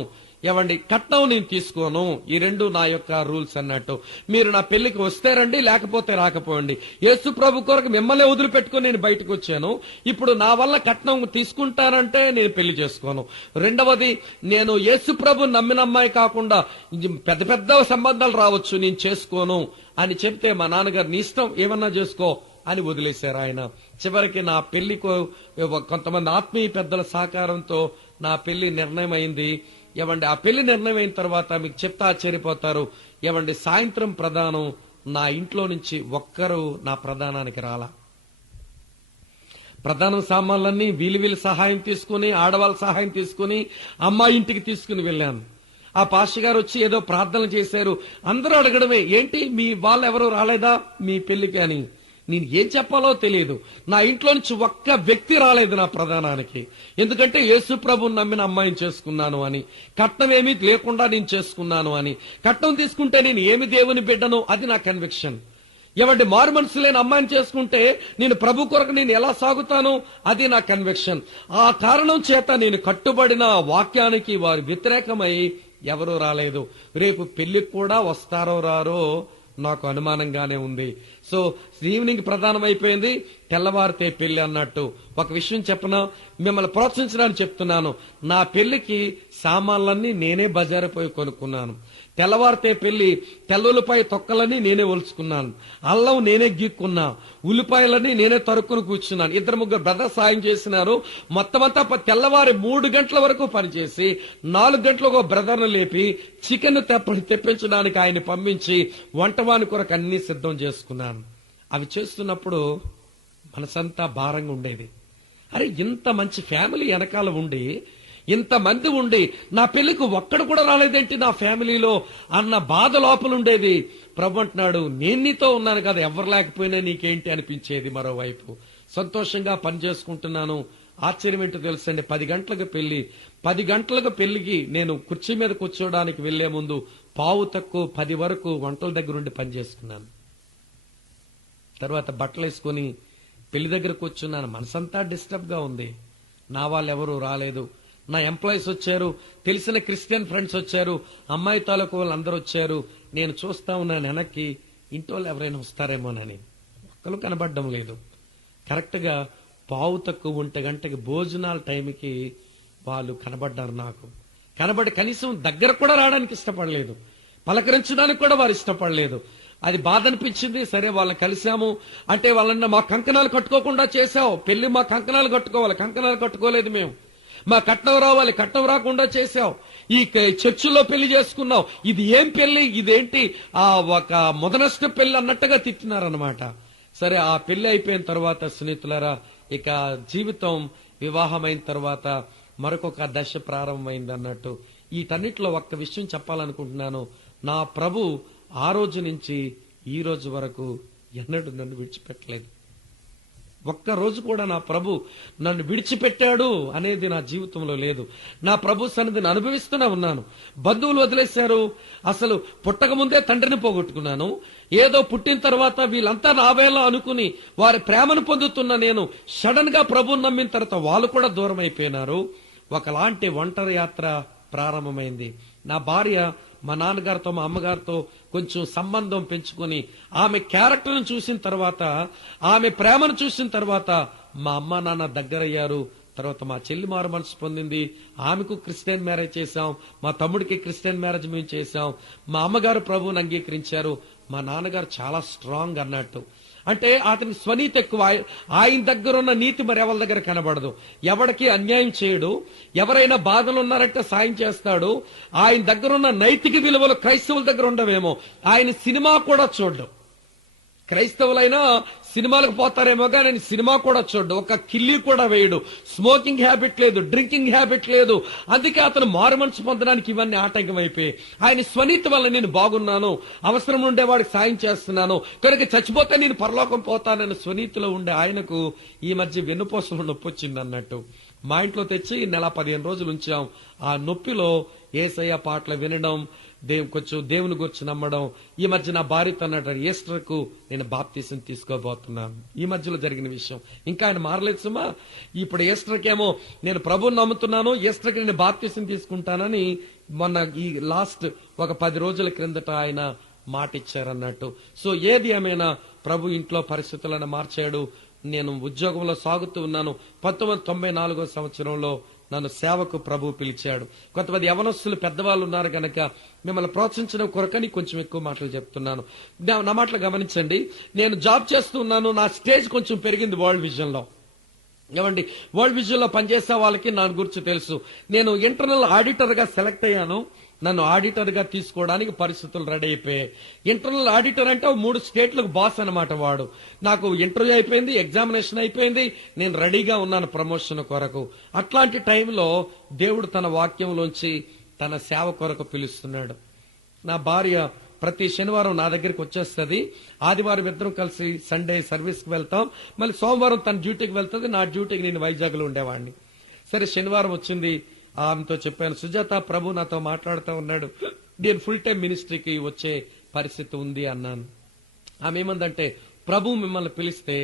ఏవండి, కట్నం నేను తీసుకోను, ఈ రెండు నా యొక్క రూల్స్ అన్నట్టు. మీరు నా పెళ్లికి వస్తే రండి, లేకపోతే రాకపోండి. యేసు ప్రభు కొరకు మిమ్మల్ని వదిలిపెట్టుకుని నేను బయటకు వచ్చాను. ఇప్పుడు నా వల్ల కట్నం తీసుకుంటానంటే నేను పెళ్లి చేసుకోను. రెండవది, నేను యేసు ప్రభు నమ్మిన అమ్మాయి కాకుండా పెద్ద పెద్ద సంబంధాలు రావచ్చు, నేను చేసుకోను అని చెప్తే మా నాన్నగారు నీ ఇష్టం ఏమన్నా చేసుకో అని వదిలేశారు ఆయన. చివరికి నా పెళ్లికి కొంతమంది ఆత్మీయ పెద్దల సహకారంతో నా పెళ్లి నిర్ణయం అయింది. ఏవండి, ఆ పెళ్లి నిర్ణయం అయిన తర్వాత మీకు చెప్తా ఆశ్చర్యపోతారు. ఏవండి, సాయంత్రం ప్రధానం నా ఇంట్లో నుంచి ఒక్కరు నా ప్రధానానికి రాలా. ప్రధానం సామాన్లన్నీ వీలి సహాయం తీసుకుని, ఆడవాళ్ళ సహాయం తీసుకుని అమ్మాయి ఇంటికి తీసుకుని వెళ్ళాను. ఆ పాస్టర్ గారు వచ్చి ఏదో ప్రార్థన చేశారు. అందరూ అడగడమే, ఏంటి మీ వాళ్ళు ఎవరు రాలేదా మీ పెళ్లికి అని. నేను ఏం చెప్పాలో తెలియదు. నా ఇంట్లో నుంచి ఒక్క వ్యక్తి రాలేదు నా ప్రధానానికి. ఎందుకంటే యేసు ప్రభుని నమ్మిన అమ్మాయిని చేసుకున్నాను అని, కట్నం ఏమీ లేకుండా నేను చేసుకున్నాను అని. కట్నం తీసుకుంటే నేను ఏమి దేవుని బిడ్డను, అది నా కన్విక్షన్. ఏమంటే మారు మనసు లేని అమ్మాయిని చేసుకుంటే నేను ప్రభు కొరకు నేను ఎలా సాగుతాను, అది నా కన్విక్షన్. ఆ కారణం చేత నేను కట్టుబడిన వాక్యానికి వారు వ్యతిరేకమై ఎవరూ రాలేదు. రేపు పెళ్లికి కూడా వస్తారో రారో నాకు అనుమానంగానే ఉంది. సో ఈవినింగ్ ప్రధానం అయిపోయింది, తెల్లవారితే పెళ్లి అన్నట్టు. ఒక విషయం చెప్పనా, మిమ్మల్ని ప్రోత్సహించడానికి చెప్తున్నాను. నా పెళ్లికి సామాన్లన్నీ నేనే బజారు పోయి కొనుక్కున్నాను. తెల్లవారితే పెళ్లి, తెల్లుల్లిపాయ తొక్కలన్నీ నేనే ఒలుచుకున్నాను. అల్లం నేనే గీక్కున్నా, ఉల్లిపాయలన్నీ నేనే తరుక్కుని కూర్చున్నాను. 2-3 బ్రదర్స్ సాయం చేసినారు. మొత్తం అంతా తెల్లవారి 3 గంటల వరకు పనిచేసి 4 గంటలకు ఒక బ్రదర్ను లేపి చికెన్ తెప్పించడానికి ఆయన పంపించి వంటవాని కొరకు అన్ని సిద్ధం చేసుకున్నాను. అవి చేస్తున్నప్పుడు మనసంతా భారంగా ఉండేది. అరే, ఇంత మంచి ఫ్యామిలీ వెనకాల ఉండి, ఇంతమంది ఉండి నా పెళ్లికి ఒక్కడు కూడా రాలేదేంటి నా ఫ్యామిలీలో అన్న బాధ లోపల ఉండేది. ప్రభు అంటున్నాడు, నేను నీతో ఉన్నాను కదా, ఎవరు లేకపోయినా నీకేంటి అనిపించేది. మరోవైపు సంతోషంగా పని చేసుకుంటున్నాను. ఆశ్చర్యం ఏంటో తెలుసండి, 10 గంటలకు పెళ్లి. 10 గంటలకు పెళ్లికి నేను కుర్చీ మీద కూర్చోడానికి వెళ్లే ముందు 9:45 వరకు వంటల దగ్గర ఉండి పని చేసుకున్నాను. తర్వాత బట్టలు వేసుకుని పెళ్లి దగ్గర కూర్చున్నాను. మనసంతా డిస్టర్బ్ గా ఉంది. నా వాళ్ళు ఎవరు రాలేదు. నా ఎంప్లాయీస్ వచ్చారు, తెలిసిన క్రిస్టియన్ ఫ్రెండ్స్ వచ్చారు, అమ్మాయి తాలూకు వాళ్ళు అందరూ వచ్చారు. నేను చూస్తా ఉన్నాను వెనక్కి, ఇంటి వాళ్ళు ఎవరైనా వస్తారేమోనని. ఒక్కరు కనబడడం లేదు. కరెక్ట్ గా 9:45 గంటకి భోజనాల టైంకి వాళ్ళు కనబడ్డారు. నాకు కనబడి కనీసం దగ్గర కూడా రావడానికి ఇష్టపడలేదు, పలకరించడానికి కూడా వారు ఇష్టపడలేదు. అది బాధ అనిపించింది. సరే, వాళ్ళని కలిశాము. అంటే వాళ్ళని మా కంకణాలు కట్టుకోకుండా చేశావు, పెళ్లి మా కంకణాలు కట్టుకోవాలి, కంకణాలు కట్టుకోలేదు మేము. మా కట్నం రావాలి, కట్నం రాకుండా చేశావు. ఈ చర్చిలో పెళ్లి చేసుకున్నావు, ఇది ఏం పెళ్లి, ఇదేంటి ఒక మొదనష్ట పెళ్లి అన్నట్టుగా తిట్టినారనమాట. సరే, ఆ పెళ్లి అయిపోయిన తర్వాత స్నేహితులారా, ఇక జీవితం వివాహమైన తర్వాత మరొక దశ ప్రారంభమైంది అన్నట్టు. వీటన్నిటిలో ఒక్క విషయం చెప్పాలనుకుంటున్నాను. నా ప్రభు ఆ రోజు నుంచి ఈ రోజు వరకు ఎన్నడూ నన్ను విడిచిపెట్టలేదు. ఒక్క రోజు కూడా నా ప్రభు నన్ను విడిచిపెట్టాడు అనేది నా జీవితంలో లేదు. నా ప్రభు సన్నిధిని అనుభవిస్తూనే ఉన్నాను. బంధువులు వదిలేశారు. అసలు పుట్టక ముందే తండ్రిని పోగొట్టుకున్నాను. ఏదో పుట్టిన తర్వాత వీళ్ళంతా నా వేళ అనుకుని వారి ప్రేమను పొందుతున్న నేను సడన్ గా ప్రభుని నమ్మిన తర్వాత వాళ్ళు కూడా దూరం అయిపోయినారు. ఒకలాంటి ఒంటరి యాత్ర ప్రారంభమైంది. నా భార్య మా నాన్నగారితో మా అమ్మగారితో కొంచెం సంబంధం పెంచుకొని ఆమె క్యారెక్టర్ను చూసిన తర్వాత, ఆమె ప్రేమను చూసిన తర్వాత మా అమ్మ నాన్న దగ్గరయ్యారు. తర్వాత మా చెల్లి మారు మనసు పొందింది. ఆమెకు క్రిస్టియన్ మ్యారేజ్ చేశాం. మా తమ్ముడికి క్రిస్టియన్ మ్యారేజ్ మేము చేశాం. మా అమ్మగారు ప్రభువుని అంగీకరించారు. మా నాన్నగారు చాలా స్ట్రాంగ్ అన్నట్టు. అంటే అతనికి స్వనీతి ఎక్కువ. ఆయన దగ్గర ఉన్న నీతి మరి ఎవరి దగ్గర కనబడదు. ఎవరికి అన్యాయం చేయడు. ఎవరైనా బాధలు ఉన్నారంటే సాయం చేస్తాడు. ఆయన దగ్గర ఉన్న నైతిక విలువలు క్రైస్తవుల దగ్గర ఉండవేమో. ఆయన సినిమా కూడా చూడడం. క్రైస్తవులైనా సినిమాలకు పోతారేమో కానీ ఆయన సినిమా కూడా చూడడు. ఒక కిల్లి కూడా వేయడు. స్మోకింగ్ హ్యాబిట్ లేదు, డ్రింకింగ్ హ్యాబిట్ లేదు. అందుకే అతను మారు మనసు పొందడానికి ఇవన్నీ ఆటంకం అయిపోయి, ఆయన స్వనీతి వల్ల నేను బాగున్నాను, అవసరం ఉండేవాడికి సాయం చేస్తున్నాను, కనుక చచ్చిపోతే నేను పరలోకం పోతానని స్వనీతిలో ఉండే ఆయనకు ఈ మధ్య వెన్నుపోసలు నొప్పి వచ్చింది అన్నట్టు. మా ఇంట్లో తెచ్చి 15 రోజులు ఉంచాం. ఆ నొప్పిలో యేసయ్య పాటలు వినడం, దేవుని గురించి నమ్మడం. ఈ మధ్య నా భార్యతో అన్నాడు, ఈస్టర్కు నేను బాప్తీసం తీసుకోబోతున్నాను. ఈ మధ్యలో జరిగిన విషయం. ఇంకా ఆయన మారలేదు సుమా. ఇప్పుడు ఈస్టర్కేమో నేను ప్రభువుని నమ్ముతున్నాను, ఈస్టర్కి నేను బాప్తీసం తీసుకుంటానని మొన్న ఈ లాస్ట్ ఒక 10 రోజుల క్రిందట ఆయన మాట ఇచ్చారన్నట్టు. సో ఏది ఏమైనా ప్రభు ఇంట్లో పరిస్థితులను మార్చాడు. నేను ఉద్యోగంలో సాగుతూ ఉన్నాను. 1994 సంవత్సరంలో నన్ను సేవకు ప్రభు పిలిచాడు. కొంతమంది యవనస్తులు పెద్దవాళ్ళు ఉన్నారు కనుక మిమ్మల్ని ప్రోత్సహించడం కొరకని కొంచెం ఎక్కువ మాటలు చెప్తున్నాను. నా మాటలు గమనించండి. నేను జాబ్ చేస్తూ ఉన్నాను. నా స్టేజ్ కొంచెం పెరిగింది వరల్డ్ విజన్ లో. ఏమండి, వరల్డ్ విజన్ లో పనిచేసే వాళ్ళకి నా గురించి తెలుసు. నేను ఇంటర్నల్ ఆడిటర్ గా సెలెక్ట్ అయ్యాను. నన్ను ఆడిటర్ గా తీసుకోవడానికి పరిస్థితులు రెడీ అయిపోయాయి. ఇంటర్నల్ ఆడిటర్ అంటే 3 స్టేట్లకు బాస్ అన్నమాట వాడు. నాకు ఇంటర్వ్యూ అయిపోయింది, ఎగ్జామినేషన్ అయిపోయింది, నేను రెడీగా ఉన్నాను ప్రమోషన్ కొరకు. అట్లాంటి టైంలో దేవుడు తన వాక్యంలోంచి తన సేవ కొరకు పిలుస్తున్నాడు. నా భార్య ప్రతి శనివారం నా దగ్గరికి వచ్చేస్తుంది. ఆదివారం ఇద్దరం కలిసి సండే సర్వీస్ కి వెళ్తాం. మళ్ళీ సోమవారం తన డ్యూటీకి వెళ్తుంది, నా డ్యూటీకి నేను వైజాగ్ లో ఉండేవాడిని. సరే శనివారం వచ్చింది. ఆమెతో చెప్పాను, సుజాత ప్రభు నాతో మాట్లాడుతూ ఉన్నాడు, నేను ఫుల్ టైం మినిస్ట్రీకి వచ్చే పరిస్థితి ఉంది అన్నాను. ఆమె ఏమందంటే, ప్రభు మిమ్మల్ని పిలిస్తే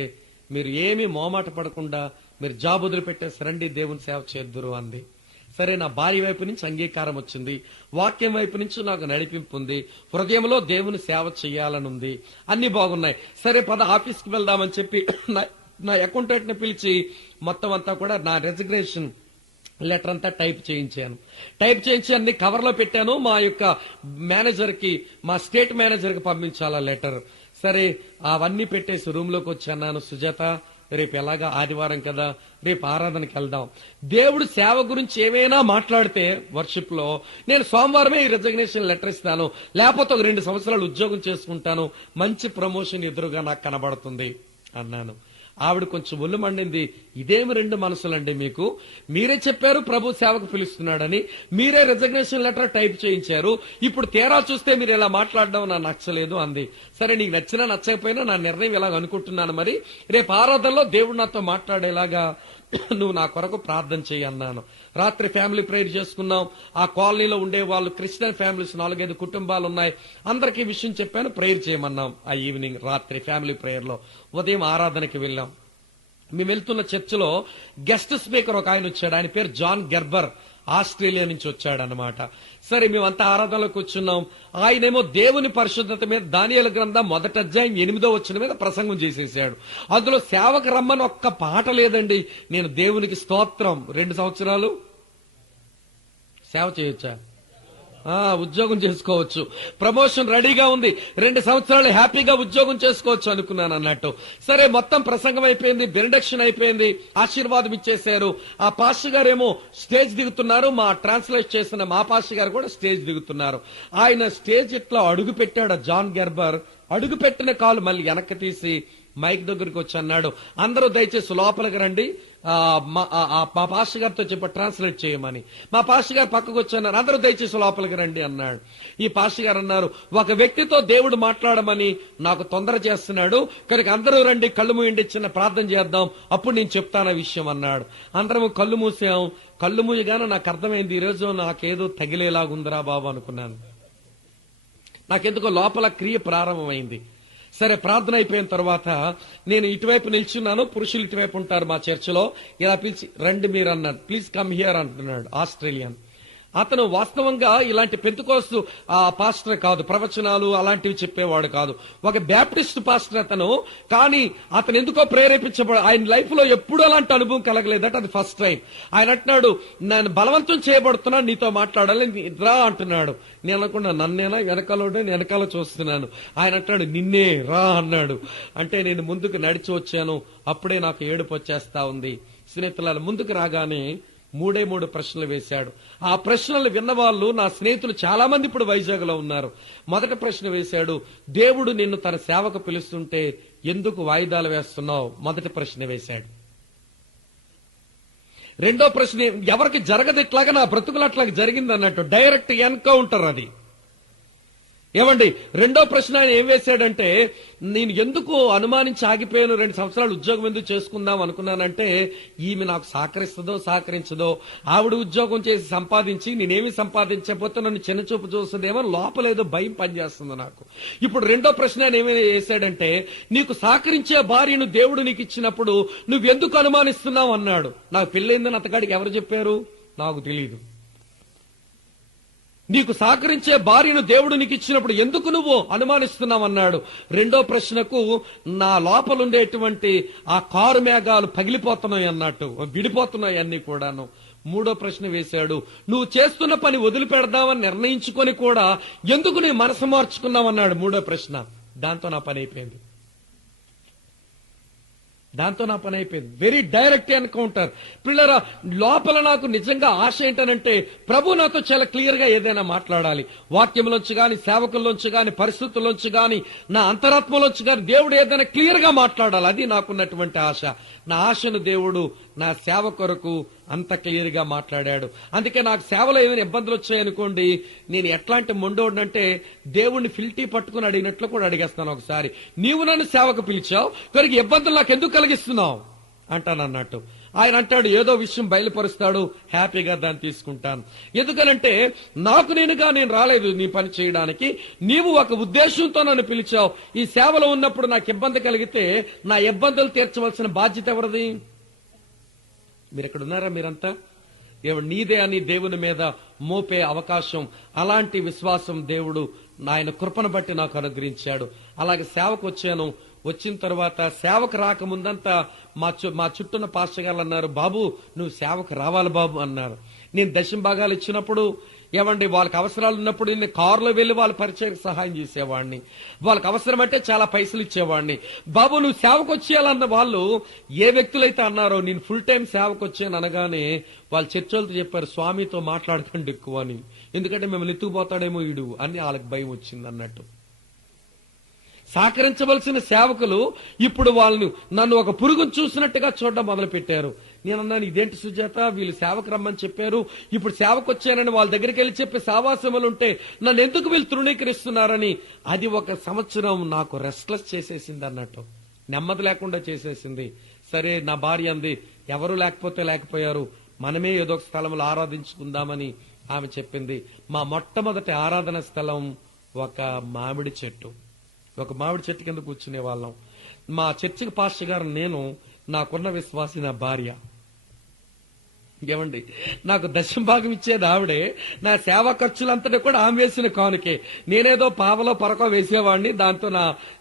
మీరు ఏమీ మోమాట పడకుండా మీరు జాబ్ వదిలిపెట్టేసి రండి, దేవుని సేవ చేద్దురు అంది. సరే, నా భార్య వైపు నుంచి అంగీకారం వచ్చింది, వాక్యం వైపు నుంచి నాకు నడిపింపు ఉంది, హృదయంలో దేవుని సేవ చేయాలని ఉంది, అన్ని బాగున్నాయి. సరే పద ఆఫీస్కి వెళ్దామని చెప్పి నా అకౌంటెంట్ ని పిలిచి మొత్తం అంతా కూడా నా రెసిగ్నేషన్ లెటర్ అంతా టైప్ చేయించి అన్ని కవర్ లో పెట్టాను. మా యొక్క మేనేజర్ కి, మా స్టేట్ మేనేజర్ కి పంపించాలా లెటర్. సరే అవన్నీ పెట్టేసి రూమ్ లోకి వచ్చి అన్నాను, సుజాత రేపు ఎలాగా ఆదివారం కదా, రేపు ఆరాధనకి వెళ్దాం. దేవుడు సేవ గురించి ఏమైనా మాట్లాడితే వర్షిప్ లో నేను సోమవారమే ఈ రెసిగ్నేషన్ లెటర్ ఇస్తాను, లేకపోతే ఒక 2 సంవత్సరాలు ఉద్యోగం చేసుకుంటాను, మంచి ప్రమోషన్ ఎదురుగా నాకు కనబడుతుంది అన్నాను. ఆవిడ కొంచెం ఒళ్ళు మండింది. ఇదేమి 2 మనసులండి మీకు? మీరే చెప్పారు ప్రభు సేవకు పిలుస్తున్నాడని, మీరే రెసిగ్నేషన్ లెటర్ టైప్ చేయించారు, ఇప్పుడు తీరా చూస్తే మీరు ఇలా మాట్లాడడం నాకు నచ్చలేదు అంది. సరే, నీకు నచ్చినా నచ్చకపోయినా నా నిర్ణయం ఇలాగ అనుకుంటున్నాను, మరి రేపు ఆరాధనలో దేవుడు నాతో మాట్లాడేలాగా నువ్వు నా కొరకు ప్రార్థన చేయి అన్నాను. రాత్రి ఫ్యామిలీ ప్రేయర్ చేసుకున్నాం. ఆ కాలనీలో ఉండే వాళ్ళు క్రిస్టియన్ ఫ్యామిలీస్ 4-5 కుటుంబాలు ఉన్నాయి. అందరికీ విషయం చెప్పాను, ప్రేయర్ చేయమన్నాం. ఆ ఈవినింగ్ రాత్రి ఫ్యామిలీ ప్రేయర్ లో. ఉదయం ఆరాధనకి వెళ్ళాం. మేము వెళ్తున్న చర్చిలో గెస్ట్ స్పీకర్ ఒక ఆయన వచ్చాడు. ఆయన పేరు జాన్ గెర్బర్, ఆస్ట్రేలియా నుంచి వచ్చాడనమాట. సరే, మేమంతా ఆరాధనలోకి కూర్చున్నాం. ఆయనేమో దేవుని పరిశుద్ధత మీద దానియేలు గ్రంథం 1వ అధ్యాయం 8వ వచనం మీద ప్రసంగం చేసేసాడు. అందులో సేవకు రమ్మని ఒక్క పాట లేదండి. నేను దేవునికి స్తోత్రం. 2 సంవత్సరాలు సేవ చేయొచ్చా? ఉద్యోగం చేసుకోవచ్చు, ప్రమోషన్ రెడీగా ఉంది, 2 సంవత్సరాలు హ్యాపీగా ఉద్యోగం చేసుకోవచ్చు అనుకున్నాను అన్నట్టు. సరే, మొత్తం ప్రసంగం అయిపోయింది, బెనడిక్షన్ అయిపోయింది, ఆశీర్వాదం ఇచ్చేశారు. ఆ పాస్టర్ గారు ఏమో స్టేజ్ దిగుతున్నారు, మా ట్రాన్స్లేట్ చేసిన మా పాస్టర్ గారు కూడా స్టేజ్ దిగుతున్నారు. ఆయన స్టేజ్ ఇట్లా అడుగు పెట్టాడు. జాన్ గెర్బర్ అడుగు పెట్టిన కాలు మళ్ళీ వెనక్కి తీసి మైక్ దగ్గరికి వచ్చి అన్నాడు, అందరూ దయచేసి లోపలికి రండి, మా పాస్టర్ గారితో చెప్పి ట్రాన్స్లేట్ చేయమని. మా పాస్టర్ గారు పక్కకు వచ్చి అన్నారు, అందరూ దయచేసి లోపలికి రండి అన్నాడు. ఈ పాస్టర్ గారు అన్నారు, ఒక వ్యక్తితో దేవుడు మాట్లాడమని నాకు తొందర చేస్తున్నాడు కనుక అందరూ రండి, కళ్ళు మూయండి, చిన్న ప్రార్థన చేద్దాం, అప్పుడు నేను చెప్తాను విషయం అన్నాడు. అందరం కళ్ళు మూసాం. కళ్ళు మూయగానే నాకు అర్థమైంది, ఈరోజు నాకేదో తగిలేలాగుందిరా బాబు అనుకున్నాను. నాకెందుకో లోపల క్రియ ప్రారంభమైంది. సరే, ప్రార్థన అయిపోయిన తర్వాత నేను ఇటువైపు నిల్చున్నాను, పురుషులు ఇటువైపు ఉంటారు మా చర్చిలో. ఇలా పిలిచి రండి మీరు అన్నాడు. ప్లీజ్ కమ్ హియర్ అంటున్నాడు ఆస్ట్రేలియన్. అతను వాస్తవంగా ఇలాంటి పెంతెకోస్తు పాస్టర్ కాదు, ప్రవచనాలు అలాంటివి చెప్పేవాడు కాదు, ఒక బ్యాప్టిస్ట్ పాస్టర్ అతను. కానీ అతను ఎందుకో ప్రేరేపించబడు, ఆయన లైఫ్ లో ఎప్పుడూ అలాంటి అనుభవం కలగలేదట, అది ఫస్ట్ టైం. ఆయన అంటున్నాడు, నేను బలవంతం చేయబడుతున్నా, నీతో మాట్లాడాలి, రా అంటున్నాడు. నేను అనుకున్నా, నన్నేనా వెనకాల చూస్తున్నాను. ఆయన అంటాడు, నిన్నే రా అన్నాడు. అంటే నేను ముందుకు నడిచి వచ్చాను. అప్పుడే నాకు ఏడుపు వచ్చేస్తా ఉంది. స్నేహితుల ముందుకు రాగానే 3 ప్రశ్నలు వేశాడు. ఆ ప్రశ్నలు విన్నవాళ్ళు నా స్నేహితులు చాలా మంది ఇప్పుడు వైజాగ్ లో ఉన్నారు. మొదటి ప్రశ్న వేశాడు, దేవుడు నిన్ను తన సేవకు పిలుస్తుంటే ఎందుకు వాయిదాలు వేస్తున్నావు? మొదటి ప్రశ్న వేశాడు. రెండో ప్రశ్న, ఎవరికి జరగదు ఇట్లాగా నా బ్రతుకులు అట్లాగా జరిగింది అన్నట్టు, డైరెక్ట్ ఎన్కౌంటర్ అది. ఏమండి, రెండో ప్రశ్న ఆయన ఏం వేశాడంటే, నేను ఎందుకు అనుమానించి ఆగిపోయాను, 2 సంవత్సరాలు ఉద్యోగం ఎందుకు చేసుకుందాం అనుకున్నానంటే, ఈమె నాకు సహకరిస్తుందో సహకరించదో, ఆవిడ ఉద్యోగం చేసి సంపాదించి నేనేమి సంపాదించకపోతే నన్ను చిన్నచూపు చూస్తుందేమో లోపలేదో భయం పనిచేస్తుంది నాకు. ఇప్పుడు రెండో ప్రశ్న ఆయన ఏమి వేశాడంటే, నీకు సహకరించే భార్యను దేవుడు నీకు ఇచ్చినప్పుడు నువ్వెందుకు అనుమానిస్తున్నావు అన్నాడు. నాకు పెళ్ళైందని అతగాడికి ఎవరు చెప్పారు? నాకు తెలియదు. నీకు సహకరించే భార్యను దేవుడు నీకు ఇచ్చినప్పుడు ఎందుకు నువ్వు అనుమానిస్తున్నావన్నాడు. రెండో ప్రశ్నకు నా లోపలుండేటువంటి ఆ కారు మేఘాలు పగిలిపోతున్నాయి అన్నట్టు, విడిపోతున్నాయి అన్ని కూడాను. మూడో ప్రశ్న వేశాడు, నువ్వు చేస్తున్న పని వదిలిపెడదామని నిర్ణయించుకొని కూడా ఎందుకు నీ మనసు మార్చుకున్నావన్నాడు. మూడో ప్రశ్న. దాంతో నా పని అయిపోయింది. Very direct encounter. పిల్లరా, లోపల నాకు నిజంగా ఆశ ఏంటనంటే, ప్రభు నాతో చాలా క్లియర్ గా ఏదైనా మాట్లాడాలి. వాక్యంలోంచి గాని, సేవకుల్లోంచి గాని, పరిస్థితుల్లోంచి గాని, నా అంతరాత్మలోంచి గాని దేవుడు ఏదైనా క్లియర్ గా మాట్లాడాలి. అది నాకున్నటువంటి ఆశ. నా ఆశను దేవుడు నా సేవ కొరకు అంత క్లియర్ గా మాట్లాడాడు. అందుకే నాకు సేవలో ఏమైనా ఇబ్బందులు వచ్చాయనుకోండి, నేను ఎట్లాంటి మొండోడినంటే దేవుణ్ణి ఫిల్టీ పట్టుకుని అడిగినట్లు కూడా అడిగేస్తాను. ఒకసారి, నీవు నన్ను సేవకు పిలిచావు కనుక ఇబ్బందులు నాకు ఎందుకు కలిగిస్తున్నావు అంటానన్నట్టు. ఆయన అంటాడు, ఏదో విషయం బయలుపరుస్తాడు, హ్యాపీగా దాన్ని తీసుకుంటాను. ఎందుకనంటే నాకు నేనుగా నేను రాలేదు నీ పని చేయడానికి, నీవు ఒక ఉద్దేశంతో నన్ను పిలిచావు. ఈ సేవలో ఉన్నప్పుడు నాకు ఇబ్బంది కలిగితే నా ఇబ్బందులు తీర్చవలసిన బాధ్యత ఎవరిది? మీరు ఇక్కడ ఉన్నారా? మీరంతా నీదే అని దేవుని మీద మోపే అవకాశం, అలాంటి విశ్వాసం దేవుడు ఆయన కృపను బట్టి నాకు అనుగ్రహించాడు. అలాగే సేవకు వచ్చాను. వచ్చిన తర్వాత సేవకు రాకముందంతా మా చుట్టూన్న పాస్టర్ గారు అన్నారు, బాబు నువ్వు సేవకు రావాలి బాబు అన్నారు. నేను దశమ భాగాలు ఇచ్చినప్పుడు ఏమండి, వాళ్ళకి అవసరాలు ఉన్నప్పుడు నేను కారులో వెళ్లి వాళ్ళ పరిచయకు సహాయం చేసేవాడిని. వాళ్ళకి అవసరం అంటే చాలా పైసలు ఇచ్చేవాడిని. బాబు నువ్వు సేవకు వచ్చేయాలన్న వాళ్ళు ఏ వ్యక్తులైతే అన్నారో, నేను ఫుల్ టైం సేవకు వచ్చాను అనగానే వాళ్ళు చర్చలతో చెప్పారు, స్వామితో మాట్లాడకండి ఎక్కువ అని, ఎందుకంటే మిమ్మల్ని ఎత్తుకుపోతాడేమో ఈడు అని వాళ్ళకి భయం వచ్చింది అన్నట్టు. సహకరించవలసిన సేవకులు ఇప్పుడు వాళ్ళను నన్ను ఒక పురుగును చూసినట్టుగా చూడడం మొదలు పెట్టారు. నేనన్నాను, ఇదేంటి సుజాత, వీళ్ళు సేవకు రమ్మని చెప్పారు, ఇప్పుడు సేవకు వచ్చానని వాళ్ళ దగ్గరికి వెళ్ళి చెప్పే సావాసములు ఉంటే నన్ను ఎందుకు వీళ్ళు తృణీకరిస్తున్నారని. అది 1 సంవత్సరం నాకు రెస్ట్లెస్ చేసేసింది అన్నట్టు, నెమ్మది లేకుండా చేసేసింది. సరే, నా భార్య అంది, ఎవరు లేకపోతే లేకపోయారు, మనమే ఏదో ఒక స్థలంలో ఆరాధించుకుందామని ఆమె చెప్పింది. మా మొట్టమొదటి ఆరాధన స్థలం ఒక మామిడి చెట్టు. ఒక మామిడి చెట్టు కింద కూర్చునే వాళ్ళం. మా చర్చికి పాస్టర్ గారు, నేను, నాకున్న విశ్వాసి నా భార్య. ఏమండి, నాకు దశమ భాగం ఇచ్చేది ఆవిడే. నా సేవా ఖర్చులంతటా కూడా ఆమె వేసిన కానుకే. నేనేదో పావలో పరకో వేసేవాడిని, దాంతో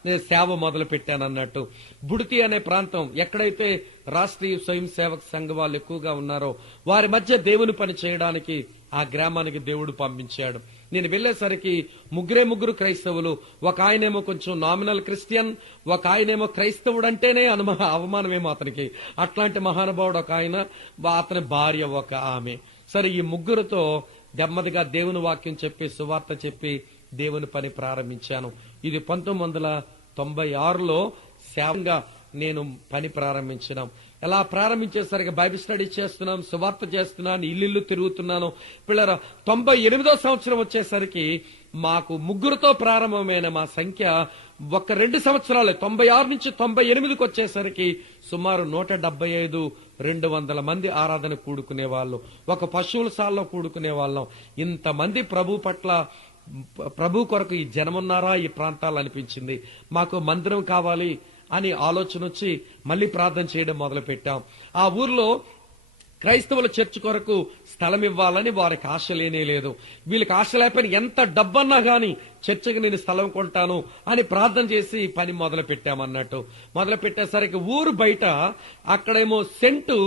నేను సేవ మొదలు పెట్టాను అన్నట్టు. బుడితి అనే ప్రాంతం, ఎక్కడైతే రాష్ట్రీయ స్వయం సేవక సంఘ వాళ్ళు ఎక్కువగా ఉన్నారో వారి మధ్య దేవుని పని చేయడానికి ఆ గ్రామానికి దేవుడు పంపించాడు. నేను వెళ్లేసరికి ముగ్గురు క్రైస్తవులు. ఒక ఆయనేమో కొంచెం నామినల్ క్రిస్టియన్, ఒక ఆయనేమో క్రైస్తవుడు అంటేనే అవమానమేమో అతనికి. అట్లాంటి మహానుభావుడు ఒక ఆయన, అతని భార్య ఒక ఆమె. సరే, ఈ ముగ్గురుతో నెమ్మదిగా దేవుని వాక్యం చెప్పి సువార్త చెప్పి దేవుని పని ప్రారంభించాను. ఇది 1996లో సేవంగా నేను పని ప్రారంభించినాం. ఎలా ప్రారంభించేసరికి బైబిల్ స్టడీ చేస్తున్నాం, సువార్త చేస్తున్నాను, ఇల్లు తిరుగుతున్నాను. పిల్లరా, 98వ సంవత్సరం వచ్చేసరికి మాకు ముగ్గురుతో ప్రారంభమైన మా సంఖ్య 2 సంవత్సరాలే, 96 నుంచి 98కి వచ్చేసరికి సుమారు 175-200 మంది ఆరాధన కూడుకునే వాళ్ళు, ఒక పశువుల సాల్లో కూడుకునే వాళ్ళం. ఇంతమంది ప్రభు కొరకు ఈ జనమున్నారా ఈ ప్రాంతాలు అనిపించింది. మాకు మందిరం కావాలి అని ఆలోచన వచ్చి మళ్ళీ ప్రార్థన చేయడం మొదలు పెట్టాం. ఆ ఊర్లో క్రైస్తవుల చర్చ్ కొరకు స్థలం ఇవ్వాలని వారికి ఆశ లేనే లేదు. వీళ్ళకి ఆశ లేకపోయినా ఎంత డబ్బన్నా గాని చర్చకి నేను స్థలం కొంటాను అని ప్రార్థన చేసి పని మొదలు పెట్టామన్నట్టు. మొదలు పెట్టేసరికి ఊరు బయట అక్కడేమో సెంటు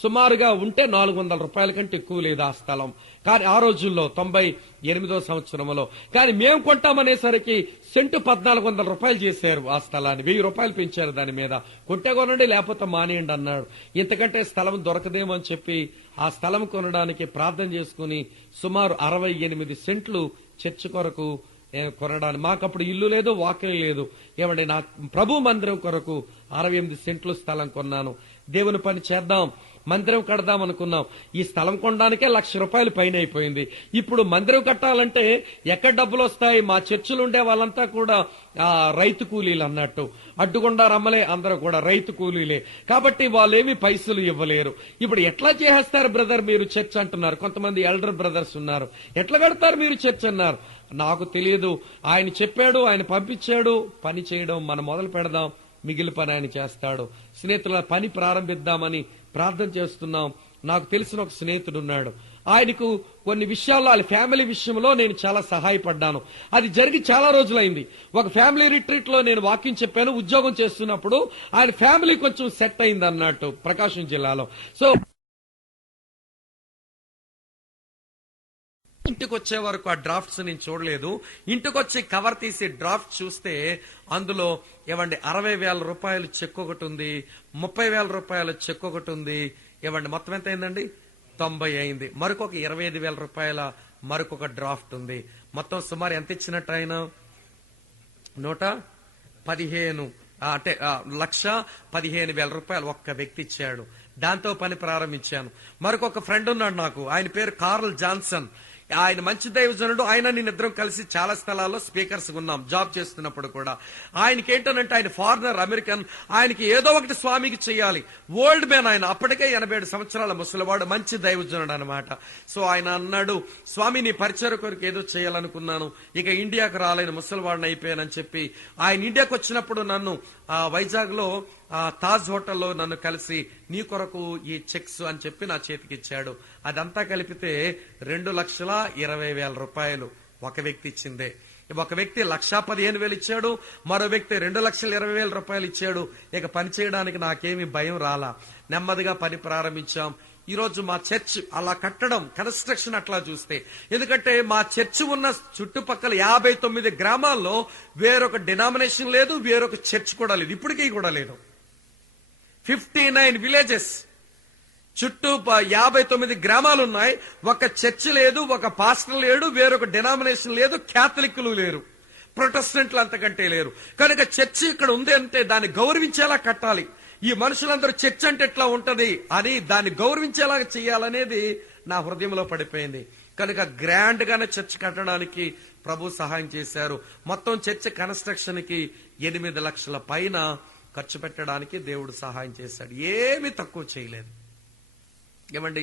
సుమారుగా ఉంటే 400 రూపాయల కంటే ఎక్కువ లేదు ఆ స్థలం. కానీ ఆ రోజుల్లో 98వ సంవత్సరంలో కానీ మేము కొంటామనేసరికి సెంటు 1400 రూపాయలు చేశారు. ఆ స్థలాన్ని 1000 రూపాయలు పెంచారు. దాని మీద కొంటే కొనండి లేకపోతే మానేయండి అన్నాడు. ఇంతకంటే స్థలం దొరకదేమో అని చెప్పి ఆ స్థలం కొనడానికి ప్రార్థన చేసుకుని సుమారు 68 సెంట్లు చర్చ్ కొరకు కొనడానికి, మాకప్పుడు ఇల్లు లేదు, వాకిలి లేదు. ఏమండి, నా ప్రభు మందిరం కొరకు 68 సెంట్లు స్థలం కొన్నాను. దేవుని పని చేద్దాం. మందిరం కడదాం అనుకున్నాం. ఈ స్థలం కొనడానికే ₹1,00,000 పైన అయిపోయింది. ఇప్పుడు మందిరం కట్టాలంటే ఎక్కడ డబ్బులు వస్తాయి? మా చర్చిలు ఉండే వాళ్ళంతా కూడా రైతు కూలీలు అన్నట్టు, అడ్డుకుండా రమ్మలే, అందరూ కూడా రైతు కూలీలే. కాబట్టి వాళ్ళేమి పైసలు ఇవ్వలేరు. ఇప్పుడు ఎట్లా చేసేస్తారు బ్రదర్ మీరు చర్చ్ అంటున్నారు. కొంతమంది ఎల్డర్ బ్రదర్స్ ఉన్నారు, ఎట్లా కడతారు మీరు చర్చ్ అన్నారు. నాకు తెలియదు. ఆయన చెప్పాడు, ఆయన పంపించాడు. పని చేయడం మనం మొదలు పెడదాం, మిగిలిన పని ఆయన చేస్తాడు. స్నేహితుల పని ప్రారంభిద్దామని ప్రార్థన చేస్తున్నాం. నాకు తెలిసిన ఒక స్నేహితుడు ఉన్నాడు. ఆయనకు కొన్ని విషయాల్లో వాళ్ళ ఫ్యామిలీ విషయంలో నేను చాలా సహాయపడ్డాను. అది జరిగి చాలా రోజులైంది. ఒక ఫ్యామిలీ రిట్రీట్ లో నేను వాక్యం చెప్పాను. ఉద్యోగం చేస్తున్నప్పుడు ఆయన ఫ్యామిలీ కొంచెం సెట్ అయింది అన్నట్టు ప్రకాశం జిల్లాలో. సో ఇంటికి వచ్చే వరకు ఆ డ్రాఫ్ట్స్ నేను చూడలేదు. ఇంటికి వచ్చి కవర్ తీసి డ్రాఫ్ట్ చూస్తే అందులో ఏమండి ₹60,000 చెక్ ఒకటి ఉంది, ₹30,000 చెక్ ఒకటి ఉంది. ఏమండి మొత్తం ఎంత అయిందండి? 90 అయింది. మరొక ₹25,000 మరొక డ్రాఫ్ట్ ఉంది. మొత్తం సుమారు ఎంత ఇచ్చినట్టు ఆయన? 115 అంటే ₹1,15,000 ఒక్క వ్యక్తి ఇచ్చాడు. దాంతో పని ప్రారంభించాను. మరొక ఫ్రెండ్ ఉన్నాడు నాకు, ఆయన పేరు కార్ల్ జాన్సన్. ఆయన మంచి దైవజనుడు. ఆయన నేను ఇద్దరం కలిసి చాలా స్థలాల్లో స్పీకర్స్ ఉన్నాం జాబ్ చేస్తున్నప్పుడు కూడా. ఆయనకి ఏంటనంటే ఆయన ఫారినర్, అమెరికన్. ఆయనకి ఏదో ఒకటి స్వామికి చేయాలి. ఓల్డ్ మ్యాన్ ఆయన, అప్పటికే 87 సంవత్సరాల ముసలివాడు, మంచి దైవజనుడు అనమాట. సో ఆయన అన్నాడు, స్వామి నీ పరిచయ కొరకు ఏదో చేయాలనుకున్నాను, ఇక ఇండియాకు రాలేను, ముసలివాడిని అయిపోయానని చెప్పి ఆయన ఇండియాకు వచ్చినప్పుడు నన్ను వైజాగ్ లో తాజ్ హోటల్లో నన్ను కలిసి నీ కొరకు ఈ చెక్స్ అని చెప్పి నా చేతికి ఇచ్చాడు. అదంతా కలిపితే ₹2,20,000 ఒక వ్యక్తి ఇచ్చిందే. ఒక వ్యక్తి ₹1,15,000 ఇచ్చాడు, మరో వ్యక్తి ₹2,20,000 ఇచ్చాడు. ఇక పని చేయడానికి నాకేమీ భయం రాలా. నెమ్మదిగా పని ప్రారంభించాం. ఈ రోజు మా చర్చ్ అలా కట్టడం, కన్స్ట్రక్షన్ అట్లా చూస్తే, ఎందుకంటే మా చర్చ్ ఉన్న చుట్టుపక్కల 59 గ్రామాల్లో వేరొక డినామినేషన్ లేదు, వేరొక చర్చ్ కూడా లేదు, ఇప్పటికీ కూడా లేదు. 59 విలేజెస్ చుట్టూ 59 గ్రామాలు ఉన్నాయి. ఒక చర్చ్ లేదు, ఒక పాస్టర్ లేడు, వేరొక డినామినేషన్ లేదు, క్యాథలిక్లు లేరు, ప్రొటెస్టెంట్లు అంతకంటే లేరు. కనుక చర్చ్ ఇక్కడ ఉంది అంటే దాన్ని గౌరవించేలా కట్టాలి. ఈ మనుషులందరూ చర్చ్ అంటే ఎట్లా ఉంటది అని దాన్ని గౌరవించేలాగా చేయాలనేది నా హృదయంలో పడిపోయింది. కనుక గ్రాండ్ గానే చర్చ్ కట్టడానికి ప్రభు సహాయం చేశారు. మొత్తం చర్చ్ కన్స్ట్రక్షన్ కి 8 లక్షల పైన ఖర్చు పెట్టడానికి దేవుడు సహాయం చేశాడు. ఏమీ తక్కువ చేయలేదు. ఏమండి,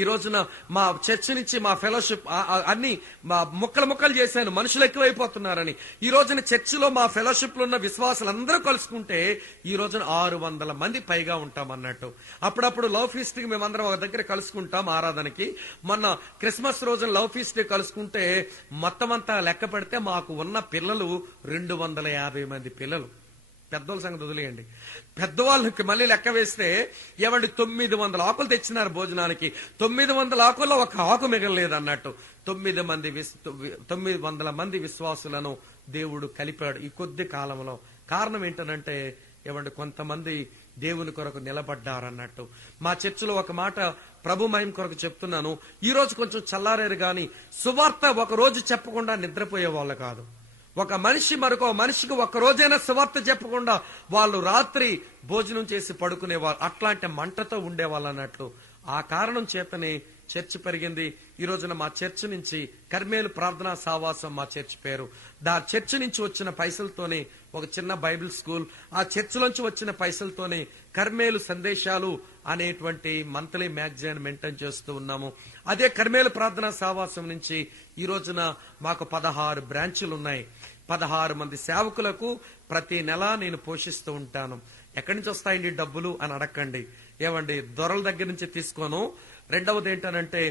ఈ రోజున మా చర్చ్ నుంచి మా ఫెలోషిప్ అన్ని ముక్కలు చేశాను, మనుషులు ఎక్కువైపోతున్నారని. ఈ రోజున చర్చిలో మా ఫెలోషిప్ లో ఉన్న విశ్వాసులందరూ కలుసుకుంటే ఈ రోజున 600 మంది పైగా ఉంటాం అన్నట్టు. అప్పుడప్పుడు లవ్ ఫీస్ట్ కి మేమందరం ఒక దగ్గర కలుసుకుంటాం ఆరాధనకి. మొన్న క్రిస్మస్ రోజున లవ్ ఫీస్ట్ కలుసుకుంటే మొత్తం అంతా లెక్క పెడితే మాకు ఉన్న పిల్లలు 250 మంది పిల్లలు. పెద్దోళ్ళ సంగతి వదిలేయండి, పెద్దవాళ్ళకి మళ్ళీ లెక్క వేస్తే ఏమండి 900 ఆకులు తెచ్చినారు భోజనానికి. 900 ఆకుల్లో ఒక ఆకు మిగలలేదు అన్నట్టు. 900 మంది విశ్వాసులను దేవుడు కలిపాడు ఈ కొద్ది కాలంలో. కారణం ఏంటనంటే ఏమండి కొంతమంది దేవుని కొరకు నిలబడ్డారన్నట్టు. మా చర్చిలో ఒక మాట ప్రభు మహిమ కొరకు చెప్తున్నాను. ఈ రోజు కొంచెం చల్లారేరు గాని సువార్త ఒక రోజు చెప్పకుండా నిద్రపోయే వాళ్ళు కాదు. ఒక మనిషి మరొక మనిషికి ఒక రోజైనా సువార్త చెప్పకుండా వాళ్ళు రాత్రి భోజనం చేసి పడుకునేవాళ్ళు. అట్లాంటి మంటతో ఉండేవాళ్ళు అన్నట్లు. ఆ కారణం చేతనే చర్చ్ పెరిగింది. ఈ రోజున మా చర్చ్ నుంచి కర్మేలు ప్రార్థనా సావాసం మా చర్చ్ పేరు. చర్చ్ నుంచి వచ్చిన పైసలతోనే ఒక చిన్న బైబిల్ స్కూల్, ఆ చర్చ్ నుంచి వచ్చిన పైసలతోనే కర్మేలు సందేశాలు అనేటువంటి మంత్లీ మ్యాగజైన్ మెయింటైన్ చేస్తూ ఉన్నాము. అదే కర్మేలు ప్రార్థనా సావాసం నుంచి ఈ రోజున మాకు 16 బ్రాంచులు ఉన్నాయి. 16 మంది సేవకులకు ప్రతి నెల నేను పోషిస్తూ ఉంటాను. ఎక్కడి నుంచి వస్తాయండి డబ్బులు అని అడగండి. ఏమండి, దొరల దగ్గర నుంచి తీసుకోను. రెండవది ఏంటనంటే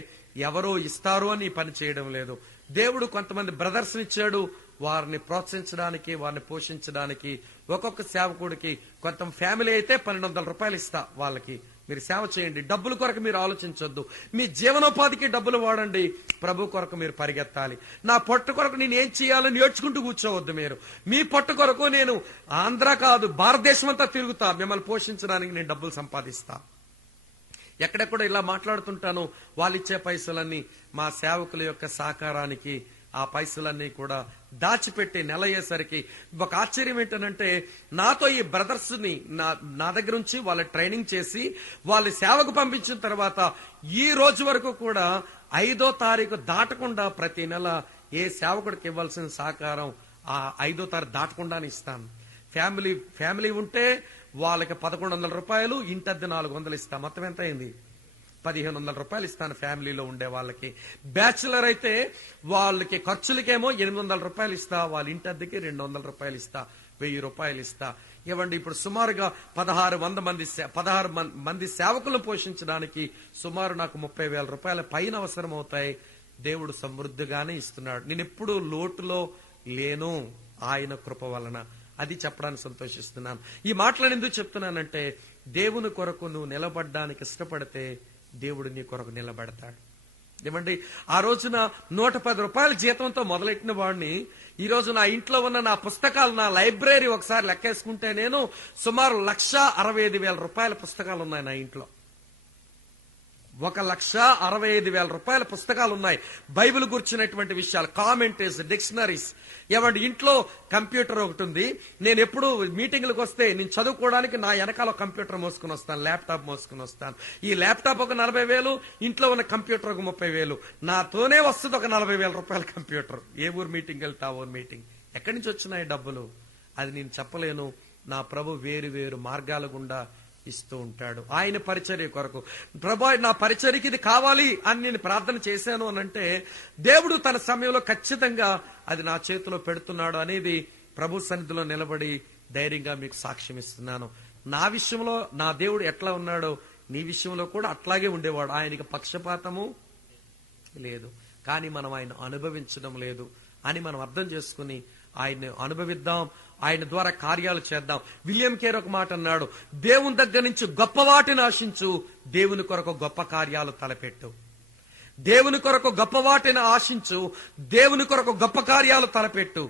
ఎవరో ఇస్తారు అని పని చేయడం లేదు. దేవుడు కొంతమంది బ్రదర్స్ ఇచ్చాడు, వారిని ప్రోత్సహించడానికి, వారిని పోషించడానికి. ఒక్కొక్క సేవకుడికి కొంత ఫ్యామిలీ అయితే ₹1,200 ఇస్తా వాళ్ళకి. మీరు సేవ చేయండి, డబ్బుల కొరకు మీరు ఆలోచించొద్దు. మీ జీవనోపాధికి డబ్బులు వాడండి, ప్రభు కొరకు మీరు పరిగెత్తాలి. నా పొట్ట కొరకు నేను ఏం చేయాలని నేర్చుకుంటూ కూర్చోవద్దు. మీరు మీ పొట్ట కొరకు నేను ఆంధ్ర కాదు భారతదేశం అంతా తిరుగుతా, మిమ్మల్ని పోషించడానికి నేను డబ్బులు సంపాదిస్తా. ఎక్కడెక్కడ ఇలా మాట్లాడుతుంటాను, వాళ్ళు ఇచ్చే పైసలన్నీ మా సేవకుల యొక్క సహకారానికి ఆ పైసలన్నీ కూడా దాచిపెట్టి నెల అయ్యేసరికి ఒక ఆశ్చర్యం ఏంటంటే, నాతో ఈ బ్రదర్స్ ని నా దగ్గర నుంచి వాళ్ళ ట్రైనింగ్ చేసి వాళ్ళ సేవకు పంపించిన తర్వాత ఈ రోజు వరకు కూడా 5వ తారీఖు దాటకుండా ప్రతి నెల ఏ సేవకుడికి ఇవ్వాల్సిన సహకారం ఆ 5వ తారీఖు దాటకుండానే ఇస్తాను. ఫ్యామిలీ ఉంటే వాళ్ళకి 1100 రూపాయలు, ఇంటద్దె 400 ఇస్తా. మొత్తం ఎంత అయింది? 1500 రూపాయలు ఇస్తాను ఫ్యామిలీలో ఉండే వాళ్ళకి. బ్యాచులర్ అయితే వాళ్ళకి ఖర్చులకేమో 800 రూపాయలు ఇస్తా, వాళ్ళ ఇంటద్దెకి 200 రూపాయలు ఇస్తా, 1000 రూపాయలు ఇస్తా. ఇవ్వండి, ఇప్పుడు సుమారుగా 16 మంది సేవకులను పోషించడానికి సుమారు నాకు 30,000 రూపాయల పైన అవసరం అవుతాయి. దేవుడు సమృద్ధిగానే ఇస్తున్నాడు. నేను ఎప్పుడు లోటులో లేను ఆయన కృప వలన. అది చెప్పడానికి సంతోషిస్తున్నాను. ఈ మాటలను ఎందుకు చెప్తున్నానంటే, దేవుని కొరకు నువ్వు నిలబడడానికి ఇష్టపడితే దేవుడు నీ కొరకు నిలబడతాడు. ఏమండి, ఆ రోజున 110 రూపాయల జీతంతో మొదలెట్టిన వాడిని ఈ రోజు నా ఇంట్లో ఉన్న నా పుస్తకాలు, నా లైబ్రరీ ఒకసారి లెక్కేసుకుంటే నేను సుమారు 1,65,000 రూపాయల పుస్తకాలు ఉన్నాయి నా ఇంట్లో. 1,65,000 రూపాయల పుస్తకాలు ఉన్నాయి. బైబిల్ గురించినటువంటి విషయాలు, కామెంటరీస్, డిక్షనరీస్. ఏమంటే ఇంట్లో కంప్యూటర్ ఒకటి ఉంది. నేను ఎప్పుడు మీటింగ్లకు వస్తే నేను చదువుకోవడానికి నా వెనకాల కంప్యూటర్ మోసుకుని వస్తాను, ల్యాప్టాప్ మోసుకుని వస్తాను. ఈ ల్యాప్టాప్ ఒక 40,000, ఇంట్లో ఉన్న కంప్యూటర్ ఒక 30,000. నాతోనే వస్తుంది ఒక 40,000 రూపాయల కంప్యూటర్. ఏ ఊరు మీటింగ్ వెళ్తా, ఊరు మీటింగ్. ఎక్కడి నుంచి వచ్చినాయి డబ్బులు? అది నేను చెప్పలేను. నా ప్రభు వేరు వేరు మార్గాల గుండా ఇస్తూ ఉంటాడు ఆయన పరిచర్య కొరకు. ప్రభు, నా పరిచర్యకి ఇది కావాలి అని నేను ప్రార్థన చేశాను అనంటే దేవుడు తన సమయంలో ఖచ్చితంగా అది నా చేతిలో పెడుతున్నాడు అనేది ప్రభు సన్నిధిలో నిలబడి ధైర్యంగా మీకు సాక్ష్యం ఇస్తున్నాను. నా విషయంలో నా దేవుడు ఎట్లా ఉన్నాడో నీ విషయంలో కూడా అట్లాగే ఉండేవాడు. ఆయనకి పక్షపాతము లేదు, కానీ మనం ఆయన అనుభవించడం లేదు అని మనం అర్థం చేసుకుని ఆయన్ని అనుభవిద్దాం, ఆయన ద్వారా కార్యాలు చేద్దాం. విలియం కేర్ ఒక మాట అన్నాడు, దేవుని దగ్గర నుంచి గొప్ప వాటిని ఆశించు, దేవుని కొరకు గొప్ప కార్యాలు తలపెట్టు. దేవుని కొరకు గొప్ప వాటిని ఆశించు, దేవుని కొరకు గొప్ప కార్యాలు తలపెట్టు.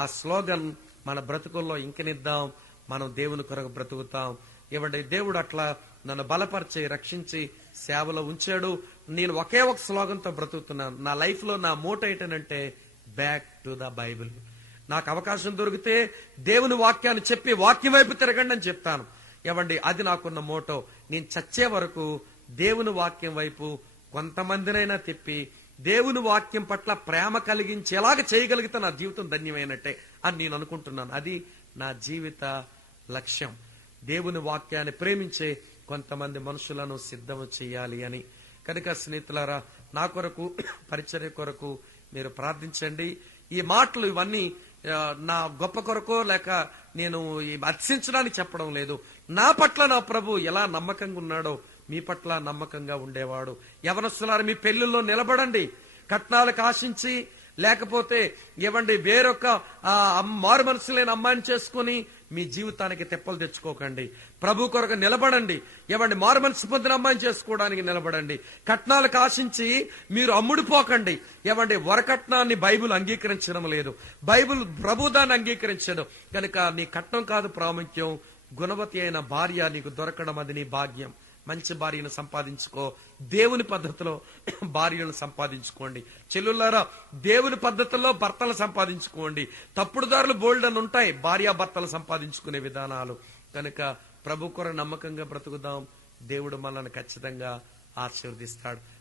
ఆ స్లోగన్ మన బ్రతుకుల్లో ఇంకనిద్దాం. మనం దేవుని కొరకు బ్రతుకుతాం. ఇవ్వండి, దేవుడు అట్లా నన్ను బలపరిచి రక్షించి సేవలో ఉంచాడు. నేను ఒకే ఒక స్లోగన్తో బ్రతుకుతున్నాను. నా లైఫ్ లో నా మోటో ఏంటంటే బ్యాక్ టు ద బైబిల్. నాకు అవకాశం దొరికితే దేవుని వాక్యాన్ని చెప్పి వాక్యం వైపు తిరగండి అని చెప్తాను. ఏవండి, అది నాకున్న మోటో. నేను చచ్చే వరకు దేవుని వాక్యం వైపు కొంతమందినైనా తిప్పి దేవుని వాక్యం పట్ల ప్రేమ కలిగించేలాగా చేయగలిగితే నా జీవితం ధన్యమైనట్టే అని నేను అనుకుంటున్నాను. అది నా జీవిత లక్ష్యం. దేవుని వాక్యాన్ని ప్రేమించే కొంతమంది మనుషులను సిద్ధం చేయాలి అని. కనుక స్నేహితులారా, నా కొరకు పరిచర్య కొరకు మీరు ప్రార్థించండి. ఈ మాటలు ఇవన్నీ నా గొప్ప కొరకో లేక నేను అర్చించడానికి చెప్పడం లేదు. నా పట్ల నా ప్రభు ఎలా నమ్మకంగా ఉన్నాడో మీ పట్ల నమ్మకంగా ఉండేవాడు. యవనస్తులారు, మీ పెళ్లిల్లో నిలబడండి. కట్నాలకు ఆశించి లేకపోతే ఇవ్వండి వేరొక మారు మనసు లేని అమ్మాయిని చేసుకుని మీ జీవితానికి తెప్పలు తెచ్చుకోకండి. ప్రభు కొరకు నిలబడండి. ఇవ్వండి, మారు మనసు పొందిన అమ్మాయిని చేసుకోవడానికి నిలబడండి. కట్నాలకు ఆశించి మీరు అమ్ముడుపోకండి. ఇవ్వండి, వరకట్నాన్ని బైబిల్ అంగీకరించడం లేదు. బైబిల్ ప్రభు దాన్ని అంగీకరించడు. కనుక నీ కట్నం కాదు ప్రాముఖ్యం, గుణవతి అయిన భార్య నీకు దొరకడం అది నీ భాగ్యం. మంచి భార్యను సంపాదించుకో, దేవుని పద్ధతిలో భార్యను సంపాదించుకోండి. చెల్లులారా, దేవుని పద్ధతిలో భర్తలు సంపాదించుకోండి. తప్పుడు దారులు బోల్డ్ అని ఉంటాయి భార్యాభర్తలు సంపాదించుకునే విధానాలు. కనుక ప్రభు కొరకు నమ్మకంగా బ్రతుకుదాం. దేవుడు మనల్ని ఖచ్చితంగా ఆశీర్వదిస్తాడు.